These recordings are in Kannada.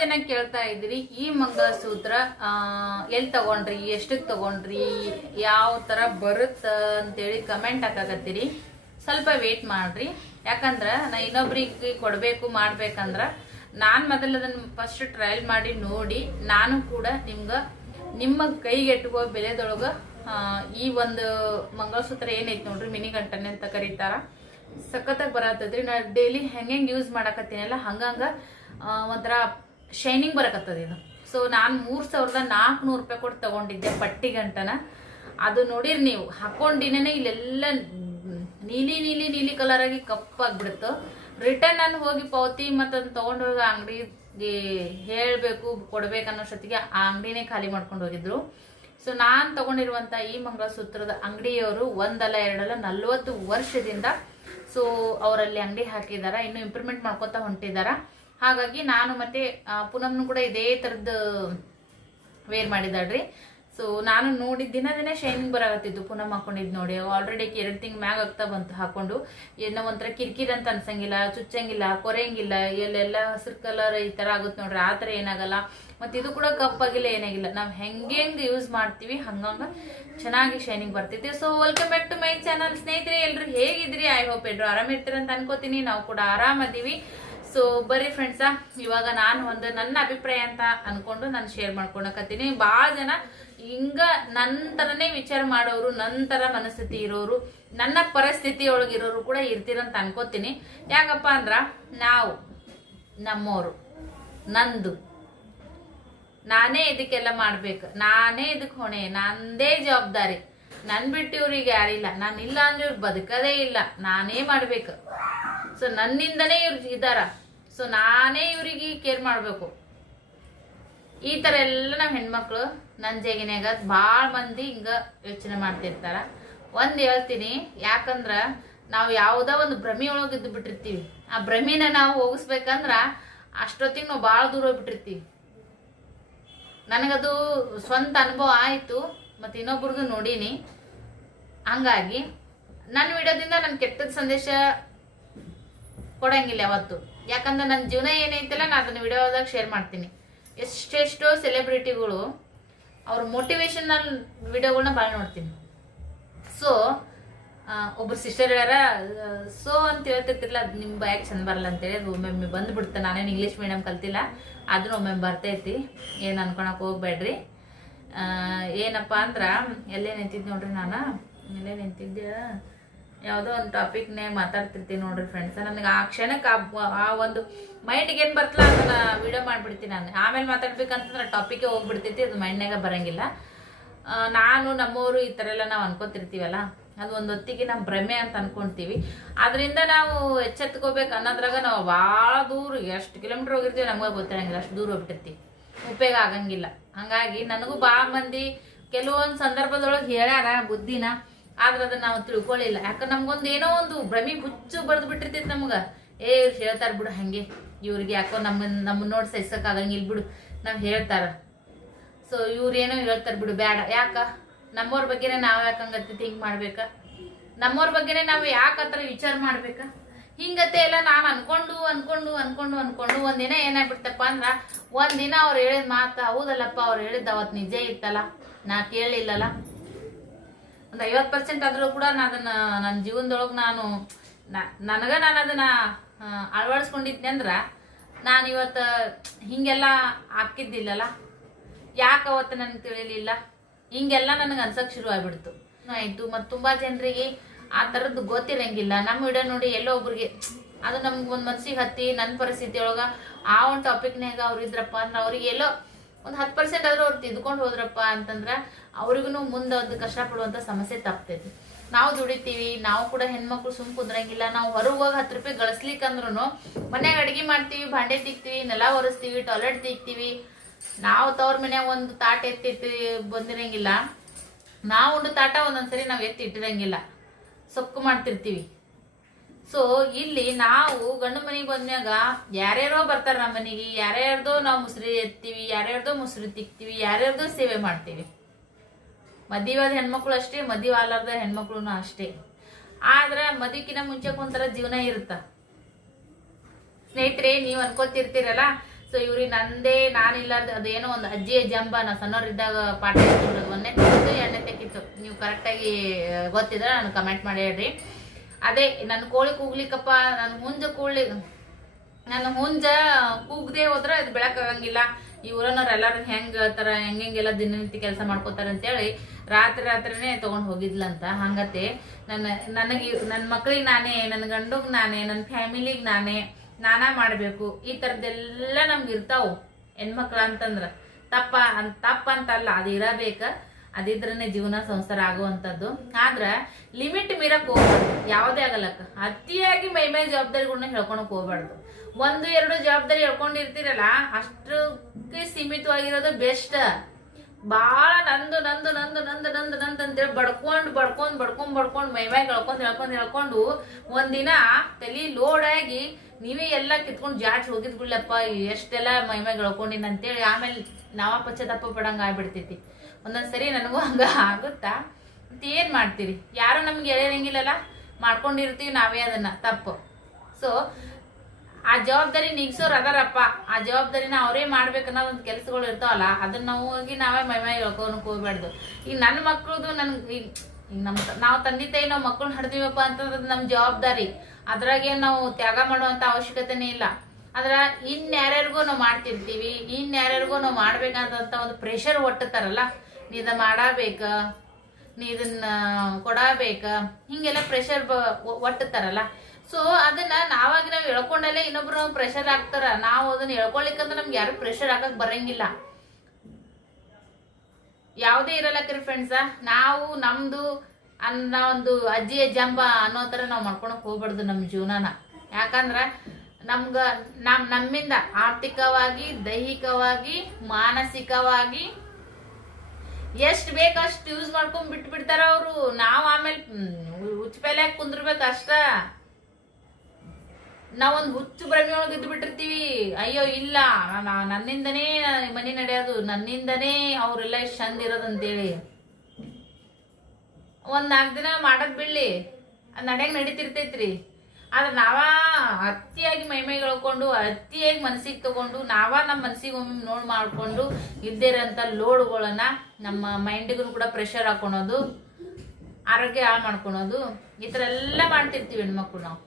ಜನ ಕೇಳ್ತಾ ಇದ್ರಿ ಈ ಮಂಗಲಸೂತ್ರ ಎಲ್ಲಿ ತಗೊಂಡ್ರಿ, ಎಷ್ಟಕ್ಕೆ ತಗೊಂಡ್ರಿ, ಯಾವ ತರ ಬರುತ್ತ ಅಂತೇಳಿ ಕಮೆಂಟ್ ಹಾಕಾಕತ್ತೀರಿ. ಸ್ವಲ್ಪ ವೇಟ್ ಮಾಡ್ರಿ, ಯಾಕಂದ್ರ ನಾ ಇನ್ನೊಬ್ರಿಗೆ ಕೊಡಬೇಕು ಮಾಡ್ಬೇಕಂದ್ರ ನಾನು ಮೊದಲು ಅದನ್ನ ಫಸ್ಟ್ ಟ್ರಯಲ್ ಮಾಡಿ ನೋಡಿ ನಾನು ಕೂಡ ನಿಮ್ಮ ಕೈಗೆಟುಕೋ ಬೆಲೆದೊಳಗ ಈ ಒಂದು ಮಂಗಲಸೂತ್ರ ಏನೈತಿ ನೋಡ್ರಿ, ಮಿನಿ ಗಂಟನೆ ಅಂತ ಕರೀತಾರ, ಸಖತ್ತಾಗಿ ಬರತ್ತದ್ರಿ. ನಾ ಡೈಲಿ ಹೆಂಗೆ ಯೂಸ್ ಮಾಡಕತ್ತೀನಲ್ಲ ಹಂಗಂಗ ಒಂಥರ ಶೈನಿಂಗ್ ಬರಕತ್ತದ ಇದು. ಸೊ ನಾನು 3400 ರೂಪಾಯಿ ಕೊಟ್ಟು ತಗೊಂಡಿದ್ದೆ ಪಟ್ಟಿ ಗಂಟನ. ಅದು ನೋಡಿರಿ ನೀವು ಹಾಕೊಂಡಿನೇ ಇಲ್ಲೆಲ್ಲ ನೀಲಿ ನೀಲಿ ನೀಲಿ ಕಲರ್ ಆಗಿ ಕಪ್ಪಾಗ್ಬಿಡುತ್ತು. ರಿಟರ್ನ್ ನಾನು ಹೋಗಿ ಪಾವತಿ ಮತ್ತು ಅದನ್ನ ತಗೊಂಡು ಹೋಗಿ ಅಂಗಡಿಗೆ ಹೇಳಬೇಕು ಕೊಡ್ಬೇಕನ್ನೋಷ್ಟೊತ್ತಿಗೆ ಆ ಅಂಗಡಿನೇ ಖಾಲಿ ಮಾಡ್ಕೊಂಡು ಹೋಗಿದ್ರು. ಸೊ ನಾನು ತಗೊಂಡಿರುವಂಥ ಈ ಮಂಗಲಸೂತ್ರದ ಅಂಗಡಿಯವರು ಒಂದಲ್ಲ ಎರಡಲ್ಲ 40 ವರ್ಷದಿಂದ ಸೊ ಅವರಲ್ಲಿ ಅಂಗಡಿ ಹಾಕಿದಾರ, ಇನ್ನು ಇಂಪ್ರೂವ್ಮೆಂಟ್ ಮಾಡ್ಕೊತಾ ಹೊಂಟಿದಾರ. ಹಾಗಾಗಿ ನಾನು ಮತ್ತೆ ಪುನಮ್ನು ಕೂಡ ಇದೇ ಥರದ್ದು ವೇರ್ ಮಾಡಿದಾಳ್ರಿ. ಸೊ ನಾನು ನೋಡಿದ ದಿನ ಶೈನಿಂಗ್ ಬರಾಕತ್ತಿದ್ದು ಪುನಮ್ ಹಾಕೊಂಡಿದ್ದು ನೋಡಿ. ಆಲ್ರೆಡಿ 2 ತಿಂಗ್ ಮ್ಯಾಗ ಆಗ್ತಾ ಬಂತು ಹಾಕೊಂಡು. ಏನೋ ಒಂಥರ ಕಿರಿಕಿರಿ ಅಂತ ಅನ್ಸಂಗಿಲ್ಲ, ಚುಚ್ಚಂಗಿಲ್ಲ, ಕೊರೆಯಂಗಿಲ್ಲ, ಎಲ್ಲೆಲ್ಲ ಹಸಿರು ಕಲರ್ ಈ ತರ ಆಗುತ್ತೆ ನೋಡ್ರಿ, ಆ ಥರ ಏನಾಗಲ್ಲ. ಮತ್ತೆ ಇದು ಕೂಡ ಕಪ್ಪಾಗಿಲ್ಲ, ಏನಾಗಿಲ್ಲ. ನಾವು ಹೆಂಗೆ ಯೂಸ್ ಮಾಡ್ತೀವಿ ಹಂಗಂಗ ಚೆನ್ನಾಗಿ ಶೈನಿಂಗ್ ಬರ್ತೈತಿ. So welcome back to my channel. ಸ್ನೇಹಿತರೆ, ಎಲ್ರು ಹೇಗಿದ್ರಿ? ಐ ಹೋಪ್ ಎಲ್ರು ಆರಾಮಿರ್ತೀರ ಅಂತ ಅನ್ಕೋತೀನಿ. ನಾವು ಕೂಡ ಆರಾಮದೀವಿ. ಸೊ ಬರ್ರಿ ಫ್ರೆಂಡ್ಸ, ಇವಾಗ ನಾನು ಒಂದು ನನ್ನ ಅಭಿಪ್ರಾಯ ಅಂತ ಅನ್ಕೊಂಡು ನಾನು ಶೇರ್ ಮಾಡ್ಕೊಳಕತ್ತೀನಿ. ಭಾಳ ಜನ ಹಿಂಗ ನಂತರನೇ ವಿಚಾರ ಮಾಡೋರು, ನಂತರ ಮನಸ್ಥಿತಿ ಇರೋರು, ನನ್ನ ಪರಿಸ್ಥಿತಿ ಒಳಗಿರೋರು ಕೂಡ ಇರ್ತೀರಂತ ಅನ್ಕೋತೀನಿ. ಯಾಕಪ್ಪ ಅಂದ್ರ ನಾವು ನಮ್ಮೋರು, ನಂದು ನಾನೇ ಇದಕ್ಕೆಲ್ಲ ಮಾಡ್ಬೇಕು, ನಾನೇ ಇದಕ್ಕೆ ಹೊಣೆ, ನಂದೇ ಜವಾಬ್ದಾರಿ, ನನ್ ಬಿಟ್ಟು ಇವ್ರಿಗೆ ಯಾರಿಲ್ಲ, ನಾನಿಲ್ಲ ಅಂದ್ರೆ ಇವ್ರು ಬದುಕದೇ ಇಲ್ಲ, ನಾನೇ ಮಾಡ್ಬೇಕು. ಸೊ ನನ್ನಿಂದನೇ ಇವ್ರು ಇದ್ದಾರ, ಸೊ ನಾನೇ ಇವ್ರಿಗೆ ಕೇರ್ ಮಾಡ್ಬೇಕು. ಈ ತರ ಎಲ್ಲ ನಾವ್ ಹೆಣ್ಮಕ್ಳು ನನ್ನ ಜಗಿನ್ಯಾಗ ಭಾಳ ಮಂದಿ ಹಿಂಗ ಯೋಚನೆ ಮಾಡ್ತಿರ್ತಾರ. ಒಂದ್ ಹೇಳ್ತೀನಿ, ಯಾಕಂದ್ರ ನಾವು ಯಾವುದೋ ಒಂದು ಭ್ರಮೆ ಒಳಗಿದ್ದು ಬಿಟ್ಟಿರ್ತೀವಿ. ಆ ಭ್ರಮಿನ ನಾವು ಹೋಗಿಸ್ಬೇಕಂದ್ರ ಅಷ್ಟೊತ್ತಿಗೆ ನಾವು ಭಾಳ ದೂರ ಹೋಗ್ಬಿಟ್ಟಿರ್ತೀವಿ. ನನಗದು ಸ್ವಂತ ಅನುಭವ ಆಯ್ತು, ಮತ್ತೆ ಇನ್ನೊಬ್ರದ್ದು ನೋಡೀನಿ. ಹಂಗಾಗಿ ನನ್ನ ವಿಡಿಯೋದಿಂದ ನನ್ ಕೆಟ್ಟದ ಸಂದೇಶ ಕೊಡಂಗಿಲ್ಲ ಯಾವತ್ತು. ಯಾಕಂದ್ರೆ ನನ್ನ ಜೀವನ ಏನೈತಲ್ಲ ನಾನು ಅದನ್ನ ವಿಡಿಯೋದಾಗ ಶೇರ್ ಮಾಡ್ತೀನಿ. ಎಷ್ಟೆಷ್ಟೋ ಸೆಲೆಬ್ರಿಟಿಗಳು ಅವ್ರ ಮೋಟಿವೇಶನಲ್ ವಿಡಿಯೋಗಳನ್ನ ಭಾಳ ನೋಡ್ತೀನಿ. ಸೊ ಒಬ್ರು ಸಿಸ್ಟರ್ ಹೇಳ್ಯಾರ, ಸೊ ಅಂತ ಹೇಳ್ತಿರ್ತಿರ್ಲ, ಅದು ನಿಮ್ಮ ಬಾಯಾಗ ಚಂದ ಬರಲ್ಲ ಅಂತೇಳಿ ಅದು ಒಮ್ಮೊಮ್ಮೆ ಬಂದ್ಬಿಡ್ತೆ. ನಾನೇನು ಇಂಗ್ಲೀಷ್ ಮೀಡಿಯಮ್ ಕಲ್ತಿಲ್ಲ, ಆದ್ರೂ ಒಮ್ಮೊಮ್ಮೆ ಬರ್ತೈತಿ, ಏನು ಅನ್ಕೊಳಕ್ ಹೋಗ್ಬೇಡ್ರಿ. ಏನಪ್ಪ ಅಂದ್ರ ಎಲ್ಲೇ ನಿಂತಿದ್ದು ನೋಡ್ರಿ, ನಾನು ಎಲ್ಲೇ ನಿಂತಿದ್ದೆ ಯಾವುದೋ ಒಂದು ಟಾಪಿಕ್ನೇ ಮಾತಾಡ್ತಿರ್ತೀನಿ ನೋಡ್ರಿ ಫ್ರೆಂಡ್ಸ್. ನನಗೆ ಆ ಕ್ಷಣಕ್ಕೆ ಆ ಒಂದು ಮೈಂಡ್ಗೆ ಏನು ಬರ್ತಲ್ಲ ಅದನ್ನ ವಿಡಿಯೋ ಮಾಡಿಬಿಡ್ತೀನಿ ನಾನು. ಆಮೇಲೆ ಮಾತಾಡ್ಬೇಕಂತಂದ್ರೆ ಟಾಪಿಕ್ಗೆ ಹೋಗ್ಬಿಡ್ತೈತಿ, ಅದು ಮೈಂಡ್ನಾಗ ಬರಂಗಿಲ್ಲ. ನಾನು ನಮ್ಮವರು ಈ ಥರ ಎಲ್ಲ ನಾವು ಅನ್ಕೋತಿರ್ತೀವಲ್ಲ, ಅದು ಒಂದು ಹೊತ್ತಿಗೆ ನಮ್ಮ ಭ್ರಮೆ ಅಂತ ಅನ್ಕೊಂತೀವಿ. ಅದರಿಂದ ನಾವು ಎಚ್ಚೆತ್ಕೋಬೇಕು ಅನ್ನೋದ್ರಾಗ ನಾವು ಭಾಳ ದೂರ ಎಷ್ಟು ಕಿಲೋಮೀಟ್ರ್ ಹೋಗಿರ್ತೀವಿ ನಮ್ಗೆ ಗೊತ್ತಿರಂಗಿಲ್ಲ, ಅಷ್ಟು ದೂರ ಹೋಗ್ಬಿಟ್ಟಿರ್ತೀವಿ, ಉಪಯೋಗ ಆಗಂಗಿಲ್ಲ. ಹಂಗಾಗಿ ನನಗೂ ಭಾಳ ಮಂದಿ ಕೆಲವೊಂದು ಸಂದರ್ಭದೊಳಗೆ ಹೇಳ್ಯಾರ ಬುದ್ಧಿನ, ಆದ್ರೆ ಅದನ್ನ ನಾವು ತಿಳ್ಕೊಳ್ಳಿಲ್ಲ. ಯಾಕಂದ್ರೆ ನಮ್ಗೊಂದು ಏನೋ ಒಂದು ಭ್ರಮಿ ಹುಚ್ಚು ಬರೆದು ಬಿಟ್ಟಿರ್ತೈತಿ ನಮ್ಗೆ. ಇವ್ರು ಹೇಳ್ತಾರ ಬಿಡು ಹಂಗೆ, ಇವ್ರಿಗೆ ಯಾಕೋ ನಮ್ಮ ನೋಡಿ ಸಹಿಸಕ್ಕಾಗಂಗಿಲ್ಲ ಬಿಡು, ನಾವು ಹೇಳ್ತಾರ. ಸೊ ಇವ್ರೇನೋ ಹೇಳ್ತಾರ ಬಿಡು, ಬೇಡ. ಯಾಕ ನಮ್ಮವ್ರ ಬಗ್ಗೆನೇ ನಾವು ಯಾಕಂಗತ್ತೆ ಥಿಂಕ್ ಮಾಡ್ಬೇಕ, ನಮ್ಮವ್ರ ಬಗ್ಗೆನೇ ನಾವು ಯಾಕತ್ರ ವಿಚಾರ ಮಾಡ್ಬೇಕ, ಹಿಂಗತ್ತೆ ಎಲ್ಲ ನಾನು ಅನ್ಕೊಂಡು ಒಂದಿನ ಏನಾಗ್ಬಿಡ್ತಪ್ಪ ಅಂದ್ರ, ಒಂದಿನ ಅವ್ರು ಹೇಳಿದ ಮಾತು ಹೌದಲ್ಲಪ್ಪ, ಅವ್ರು ಹೇಳಿದ ಅವತ್ತು ನಿಜ ಇತ್ತಲ್ಲ, ನಾ ಕೇಳಿಲ್ಲಲ್ಲ. ಒಂದು 50% ಆದ್ರೂ ಕೂಡ ಅದನ್ನ ನನ್ನ ಜೀವನದೊಳಗೆ ನಾನು ಅದನ್ನ ಅಳವಡಿಸ್ಕೊಂಡಿದ್ನಿ ಅಂದ್ರ ನಾನು ಇವತ್ತು ಹಿಂಗೆಲ್ಲ ಹಾಕಿದ್ದಿಲ್ಲಲ್ಲ. ಯಾಕೆ ಅವತ್ತು ನನಗೆ ತಿಳಿಲಿಲ್ಲ, ಹಿಂಗೆಲ್ಲ ನನಗೆ ಅನ್ಸಕ್ ಶುರು ಆಗ್ಬಿಡ್ತು ಆಯ್ತು. ಮತ್ತು ತುಂಬಾ ಜನರಿಗೆ ಆ ಥರದ್ದು ಗೊತ್ತಿರಂಗಿಲ್ಲ. ನಮ್ಮ ವಿಡಿಯೋ ನೋಡಿ ಎಲ್ಲೋ ಒಬ್ರಿಗೆ ಅದು ನಮ್ಗೆ ಒಂದು ಮನ್ಸಿಗೆ ಹತ್ತಿ, ನನ್ನ ಪರಿಸ್ಥಿತಿ ಒಳಗ ಆ ಒಂದು ಟಾಪಿಕ್ನಾಗ ಅವ್ರು ಇದ್ರಪ್ಪ ಅಂದ್ರೆ ಅವ್ರಿಗೆ ಎಲ್ಲೋ ಒಂದು 10% ಆದ್ರೂ ಅವ್ರು ತಿದ್ಕೊಂಡು ಹೋದ್ರಪ್ಪ ಅಂತಂದ್ರ ಅವ್ರಿಗೂ ಮುಂದೆ ಒಂದು ಕಷ್ಟಪಡುವಂತ ಸಮಸ್ಯೆ ತಪ್ತೈತಿ. ನಾವು ದುಡಿತೀವಿ, ನಾವು ಕೂಡ ಹೆಣ್ಮಕ್ಳು ಸುಮ್ ಕುಂದ್ರಂಗಿಲ್ಲ. ನಾವು ಹೊರಗೆ ಹೋಗಿ 10 ರೂಪಾಯಿ ಗಳಿಸ್ಲಿಕ್ಕಂದ್ರೂ ಮನ್ಯಾಗ ಅಡಿಗೆ ಮಾಡ್ತೀವಿ, ಭಾಂಡೆ ತಿಕ್ತೀವಿ, ನೆಲ ಒರೆಸ್ತೀವಿ, ಟಾಯ್ಲೆಟ್ ತಿಕ್ತೀವಿ. ನಾವು ತವ್ರ ಮನ್ಯಾಗ ಒಂದು ತಾಟ ಎತ್ತಿ ಬಂದಿರಂಗಿಲ್ಲ, ನಾವು ಒಂದು ತಾಟ ಒಂದೊಂದ್ಸರಿ ನಾವು ಎತ್ತಿ ಇಟ್ಟಿರಂಗಿಲ್ಲ, ಸೊಕ್ಕು ಮಾಡ್ತಿರ್ತೀವಿ. ಸೊ ಇಲ್ಲಿ ನಾವು ಗಂಡು ಮನೆಗೆ ಬಂದ್ಮ್ಯಾಗ ಯಾರ್ಯಾರೋ ಬರ್ತಾರ ನಮ್ಮ ಮನೆಗೆ, ಯಾರ್ಯಾರ್ದೋ ನಾವು ಮುಸ್ರಿ ಎತ್ತೀವಿ, ಯಾರ್ಯಾರ್ದೋ ಮುಸ್ರಿ ತಿಕ್ತೀವಿ, ಯಾರ್ಯಾರ್ದೋ ಸೇವೆ ಮಾಡ್ತೀವಿ. ಮದುವೆಯಾದ ಹೆಣ್ಮಕ್ಳು ಅಷ್ಟೇ, ಮದುವೆ ಆಲಾರ್ದ ಹೆಣ್ಮಕ್ಳು ಅಷ್ಟೇ. ಆದ್ರೆ ಮದುವೆಕಿನ ಮುಂಚೆ ಒಂಥರ ಜೀವನ ಇರುತ್ತ. ಸ್ನೇಹಿತರೆ, ನೀವು ಅನ್ಕೋತಿರ್ತೀರಲ್ಲ ಸೊ ಇವ್ರಿಗೆ ನಂದೇ ನಾನಿಲ್ಲಾರ್ದು ಅದೇನೋ ಒಂದು ಅಜ್ಜಿ ಜಂಬ ನಾವು ಸಣ್ಣವ್ರಿದ್ದಾಗ ಪಾಠ ಹೇಳ್ತಿರೋದು, ಒಂದನೇ ತೆಗಿತ್ತು ಎರಡನೇ ತೆಗಿತ್ತು. ನೀವು ಕರೆಕ್ಟಾಗಿ ಗೊತ್ತಿದ್ರೆ ನಾನು ಕಮೆಂಟ್ ಮಾಡಿ ಹೇಳ್ರಿ. ಅದೇ ನನ್ನ ಕೋಳಿ ಕೂಗ್ಲಿಕ್ಕಪ್ಪ, ನನ್ನ ಹುಂಜ ಕೂಗದೆ ಹೋದ್ರೆ ಅದು ಬೆಳಕಾಗಂಗಿಲ್ಲ. ಈ ಊರನ್ನವ್ರು ಎಲ್ಲರೂ ಹೆಂಗೆ ಹೇಳ್ತಾರ, ಹೆಂಗೆಲ್ಲ ದಿನನಿತ್ಯ ಕೆಲಸ ಮಾಡ್ಕೋತಾರೆ ಅಂತೇಳಿ ರಾತ್ರಿನೇ ತೊಗೊಂಡು ಹೋಗಿದ್ಲಂತ. ಹಂಗತೆ ನನ್ನ ಮಕ್ಳಿಗೆ ನಾನೇ, ನನ್ನ ಗಂಡುಗ್ ನಾನೇ, ನನ್ನ ಫ್ಯಾಮಿಲಿಗೆ ನಾನಾ ಮಾಡಬೇಕು. ಈ ಥರದ್ದೆಲ್ಲ ನಮ್ಗೆ ಇರ್ತಾವು ಹೆಣ್ಮಕ್ಳು ಅಂತಂದ್ರೆ. ತಪ್ಪ ಅಂತಲ್ಲ, ಅದು ಇರಬೇಕ. ಅದಿದ್ರೇ ಜೀವನ ಸಂಸಾರ ಆಗುವಂಥದ್ದು. ಆದ್ರೆ ಲಿಮಿಟ್ ಮೀರಕ್ ಹೋಗ್ಬಾರ್ದು ಯಾವುದೇ ಆಗಲಕ್ಕ. ಅತಿಯಾಗಿ ಮೈ ಜವಾಬ್ದಾರಿಗಳನ್ನ ಹೇಳ್ಕೊಳಕ್ ಹೋಗ್ಬಾರ್ದು. 1-2 ಜವಾಬ್ದಾರಿ ಹೇಳ್ಕೊಂಡಿರ್ತೀರಲ್ಲ, ಅಷ್ಟಕ್ಕೆ ಸೀಮಿತವಾಗಿರೋದು ಬೆಸ್ಟ್. ಭಾಳ ನಂದು ಅಂತೇಳಿ ಬಡ್ಕೊಂಡು ಮೈಮ್ಯಾಗ ಹೇಳ್ಕೊಂಡು ಒಂದಿನ ತಲೆ ಲೋಡ್ ಆಗಿ ನೀವೇ ಎಲ್ಲ ಕಿತ್ಕೊಂಡು ಜಾಚ್ ಹೋಗಿದ್ ಬಿಡ್ಲಪ್ಪ, ಎಷ್ಟೆಲ್ಲ ಮೈಮ್ಯಾಗ ಹೇಳ್ಕೊಂಡಿನ ಅಂತೇಳಿ ಆಮೇಲೆ ನಾವ ಪಶ್ಚಾತ್ತಾಪ ಪಡಂಗ ಆಗ್ಬಿಡ್ತೈತಿ. ಒಂದೊಂದ್ಸರಿ ನನಗೂ ಹಂಗ ಆಗುತ್ತಾ. ಮತ್ತೆ ಏನ್ ಮಾಡ್ತೀರಿ, ಯಾರು ನಮ್ಗೆ ಎಳೆಯಂಗಿಲ್ಲಲ್ಲ, ಮಾಡ್ಕೊಂಡಿರ್ತೀವಿ ನಾವೇ ಅದನ್ನ ತಪ್ಪು. ಸೊ ಆ ಜವಾಬ್ದಾರಿ ನಿಗ್ಸೋರು ಅದಾರಪ್ಪ, ಆ ಜವಾಬ್ದಾರಿನ ಅವರೇ ಮಾಡ್ಬೇಕನ್ನೋ ಒಂದು ಕೆಲಸಗಳು ಇರ್ತಾವಲ್ಲ, ಅದನ್ನ ನಾವು ಹೋಗಿ ನಾವೇ ಮೈ ಹೇಳ್ಕೊಳಕ್ ಹೋಗ್ಬಾರ್ದು. ಈಗ ನನ್ನ ಮಕ್ಳದು ಈಗ ನಾವು ತಂದೆ ತಾಯಿ ನಾವು ಮಕ್ಕಳನ್ನ ಹಡ್ದೀವಪ್ಪ ಅಂತಂದ್ರೆ ನಮ್ಮ ಜವಾಬ್ದಾರಿ. ಅದ್ರಾಗೆ ನಾವು ತ್ಯಾಗ ಮಾಡುವಂತ ಅವಶ್ಯಕತೆನೇ ಇಲ್ಲ. ಆದ್ರ ಇನ್ಯಾರ್ಯಾರಿಗೂ ನಾವು ಮಾಡ್ತಿರ್ತೀವಿ, ಇನ್ಯಾರ್ಯಾರಿಗೂ ನಾವು ಮಾಡ್ಬೇಕಂತ ಒಂದು ಪ್ರೆಷರ್ ಒಟ್ಟತಾರಲ್ಲ, ನೀ ಇದ ಮಾಡಬೇಕ, ನೀ ಇದನ್ನ ಕೊಡಬೇಕ, ಹಿಂಗೆಲ್ಲ ಪ್ರೆಷರ್ ಒಟ್ಟತಾರಲ್ಲ. ಸೊ ಅದನ್ನ ನಾವು ಹೇಳ್ಕೊಂಡಲ್ಲೇ ಇನ್ನೊಬ್ರು ಪ್ರೆಷರ್ ಹಾಕ್ತಾರ. ನಾವು ಅದನ್ನ ಹೇಳ್ಕೊಳಿಕ್ಕಂದ್ರೆ ನಮ್ಗೆ ಯಾರು ಪ್ರೆಷರ್ ಹಾಕಕ್ ಬರಂಗಿಲ್ಲ, ಯಾವುದೇ ಇರಲ್ಲಕ್ರಿ ಫ್ರೆಂಡ್ಸ. ನಾವು ನಮ್ದು ಅನ್ನೋ ಒಂದು ಅಜ್ಜಿಯ ಜಂಬ ಅನ್ನೋ ತರ ನಾವು ಮಾಡ್ಕೊಳಕ್ ಹೋಗ್ಬಾರ್ದು ನಮ್ಮ ಜೀವನನ. ಯಾಕಂದ್ರ ನಮ್ಮಿಂದ ಆರ್ಥಿಕವಾಗಿ, ದೈಹಿಕವಾಗಿ, ಮಾನಸಿಕವಾಗಿ ಎಷ್ಟ್ ಬೇಕಷ್ಟು ಯೂಸ್ ಮಾಡ್ಕೊಂಡ್ ಬಿಟ್ಬಿಡ್ತಾರ ಅವರು. ನಾವು ಆಮೇಲೆ ಹುಚ್ಚಪೆಲೆ ಕುಂದ್ರಬೇಕು ಅಷ್ಟ. ನಾವೊಂದು ಹುಚ್ಚು ಭ್ರಮೆ ಒಳಗೆ ಇದ್ದು ಬಿಟ್ಟಿರ್ತೀವಿ. ಅಯ್ಯೋ ಇಲ್ಲ, ನನ್ನಿಂದನೇ ಮನೆ ನಡೆಯೋದು, ನನ್ನಿಂದನೇ ಅವರೆಲ್ಲ ಎಷ್ಟು ಚಂದ ಇರೋದಂತೇಳಿ. ಒಂದ್ 4 ದಿನ ಮಾಡದ್ ಬಿಡ್ಲಿ, ಅದ್ ನಡೆಯಂಗ್ ನಡೀತಿರ್ತೈತ್ರಿ. ಆದ್ರೆ ಅತಿಯಾಗಿ ಮೈ ಹೇಳ್ಕೊಂಡು, ಅತಿಯಾಗಿ ಮನಸ್ಸಿಗೆ ತಗೊಂಡು, ನಮ್ಮ ಮನಸ್ಸಿಗೆ ಒಮ್ಮೆ ನೋಡ್ ಮಾಡ್ಕೊಂಡು ಇದ್ದೇರಂತ ಲೋಡ್ಗಳನ್ನ ನಮ್ಮ ಮೈಂಡಿಗೂ ಕೂಡ ಪ್ರೆಷರ್ ಹಾಕೊಳೋದು, ಆರೋಗ್ಯ ಹಾಳು ಮಾಡ್ಕೊಳೋದು, ಈ ಥರ ಎಲ್ಲ ಮಾಡ್ತಿರ್ತೀವಿ ಹೆಣ್ಮಕ್ಳು ನಾವು.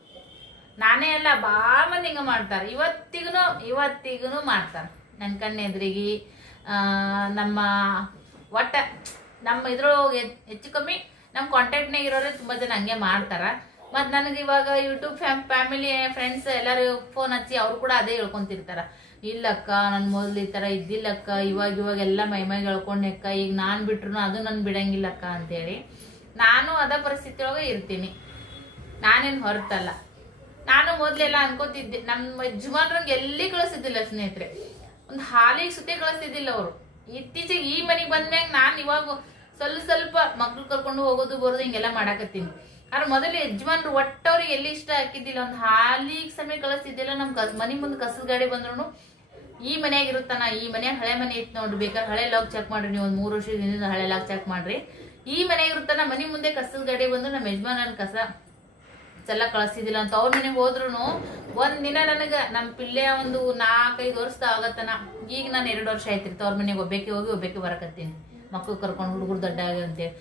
ನಾನೇ ಅಲ್ಲ, ಭಾಳ ಮಂದಿ ಹಿಂಗ ಮಾಡ್ತಾರೆ. ಇವತ್ತಿಗೂ ಮಾಡ್ತಾರೆ. ನನ್ನ ಕಣ್ಣೆದ್ರಿಗೆ ನಮ್ಮ ಇದ್ರೊಳಗೆ ಹೆಚ್ಚು ಕಮ್ಮಿ ನಮ್ಮ ಕಾಂಟ್ಯಾಕ್ಟ್ನಾಗ ಇರೋರೆ ತುಂಬ ಜನ ಹಂಗೆ ಮಾಡ್ತಾರ. ಮತ್ತು ನನಗೆ ಇವಾಗ ಯೂಟ್ಯೂಬ್ ಫ್ಯಾಮಿಲಿ ಫ್ರೆಂಡ್ಸ್ ಎಲ್ಲರೂ ಫೋನ್ ಹಚ್ಚಿ ಅವ್ರು ಕೂಡ ಅದೇ ಹೇಳ್ಕೊಂತಿರ್ತಾರ. ಇಲ್ಲಕ್ಕ, ನನ್ನ ಮೊದಲು ಈ ಥರ ಇದ್ದಿಲ್ಲಕ್ಕ, ಇವಾಗೆಲ್ಲ ಮೈಮ್ಯಾಗ ಹೇಳ್ಕೊಂಡೆಕ್ಕ, ಈಗ ನಾನು ಬಿಟ್ರು ಅದು ನನ್ನ ಬಿಡಂಗಿಲ್ಲಕ್ಕ ಅಂತೇಳಿ. ನಾನು ಅದ ಪರಿಸ್ಥಿತಿ ಒಳಗೆ ಇರ್ತೀನಿ, ನಾನೇನು ಹೊರತಲ್ಲ. ನಾನು ಮೊದಲೆಲ್ಲ ಅನ್ಕೋತಿದ್ದೆ, ನಮ್ಮ ಯಜಮಾನ್ರಂಗೆ ಎಲ್ಲಿ ಕಳಿಸ್ತಿದ್ದಿಲ್ಲ ಸ್ನೇಹಿತರೆ, ಒಂದು ಹಾಲಿಗೆ ಸುತ್ತೆ ಕಳಿಸ್ತಿದ್ದಿಲ್ಲ ಅವರು. ಇತ್ತೀಚೆಗೆ ಈ ಮನೆಗೆ ಬಂದ್ಮ್ಯಾಗ ನಾನು ಇವಾಗ ಸ್ವಲ್ಪ ಮಕ್ಳು ಕರ್ಕೊಂಡು ಹೋಗೋದು ಬರೋದು ಹಿಂಗೆಲ್ಲ ಮಾಡಾಕತ್ತೀನಿ. ಆದ್ರೆ ಮೊದಲು ಯಜಮಾನ್ರು ಒಟ್ಟವ್ರಿಗೆ ಎಲ್ಲಿ ಇಷ್ಟ ಹಾಕಿದ್ದಿಲ್ಲ, ಒಂದು ಹಾಲಿಗೆ ಸಮಯ ಕಳಿಸ್ತಿದ್ದಿಲ್ಲ. ನಮ್ಮ ಮನೆ ಮುಂದೆ ಕಸದ ಗಾಡಿ ಬಂದ್ರು ಈ ಮನ್ಯಾಗ ಇರುತ್ತಾನ, ಈ ಮನ್ಯಾಗ ಹಳೆ ಮನೆ ಇತ್ತು ನೋಡ್ರಿ, ಬೇಕಾದ್ರೆ ಹಳೆ ಲಾಕ್ ಚೆಕ್ ಮಾಡ್ರಿ, ನೀವು ಒಂದು 3 ವರ್ಷದಿಂದ ಹಳೆ ಲಾಕ್ ಚೆಕ್ ಮಾಡ್ರಿ, ಈ ಮನ್ಯಾಗ ಇರುತ್ತಾನ. ಮನೆ ಮುಂದೆ ಕಸದ ಗಾಡಿ ಬಂದ್ರು ನಮ್ಮ ಯಜಮಾನ್ ಕಸ ಎಲ್ಲ ಕಳಿಸ್ತಿದ್ದಿಲ್ಲ ಅಂತ. ಅವ್ರ ಮನೆಗೆ ಹೋದ್ರು ಒಂದಿನ ನನಗೆ ನಮ್ಮ ಪಿಲ್ಲೆ ಒಂದು 4-5 ವರ್ಷ ಆಗತ್ತನ. ಈಗ ನಾನು 2 ವರ್ಷ ಆಯ್ತಿರ್ತ ಅವ್ರ ಮನೆಗೆ ಒಬ್ಬಾಕಿ ಹೋಗಿ ಒಬ್ಬಾಕಿ ಬರಕತ್ತೀನಿ, ಮಕ್ಕಳು ಕರ್ಕೊಂಡು, ಹುಡುಗರು ದೊಡ್ಡ ಆಗಿ ಅಂತೇಳಿ.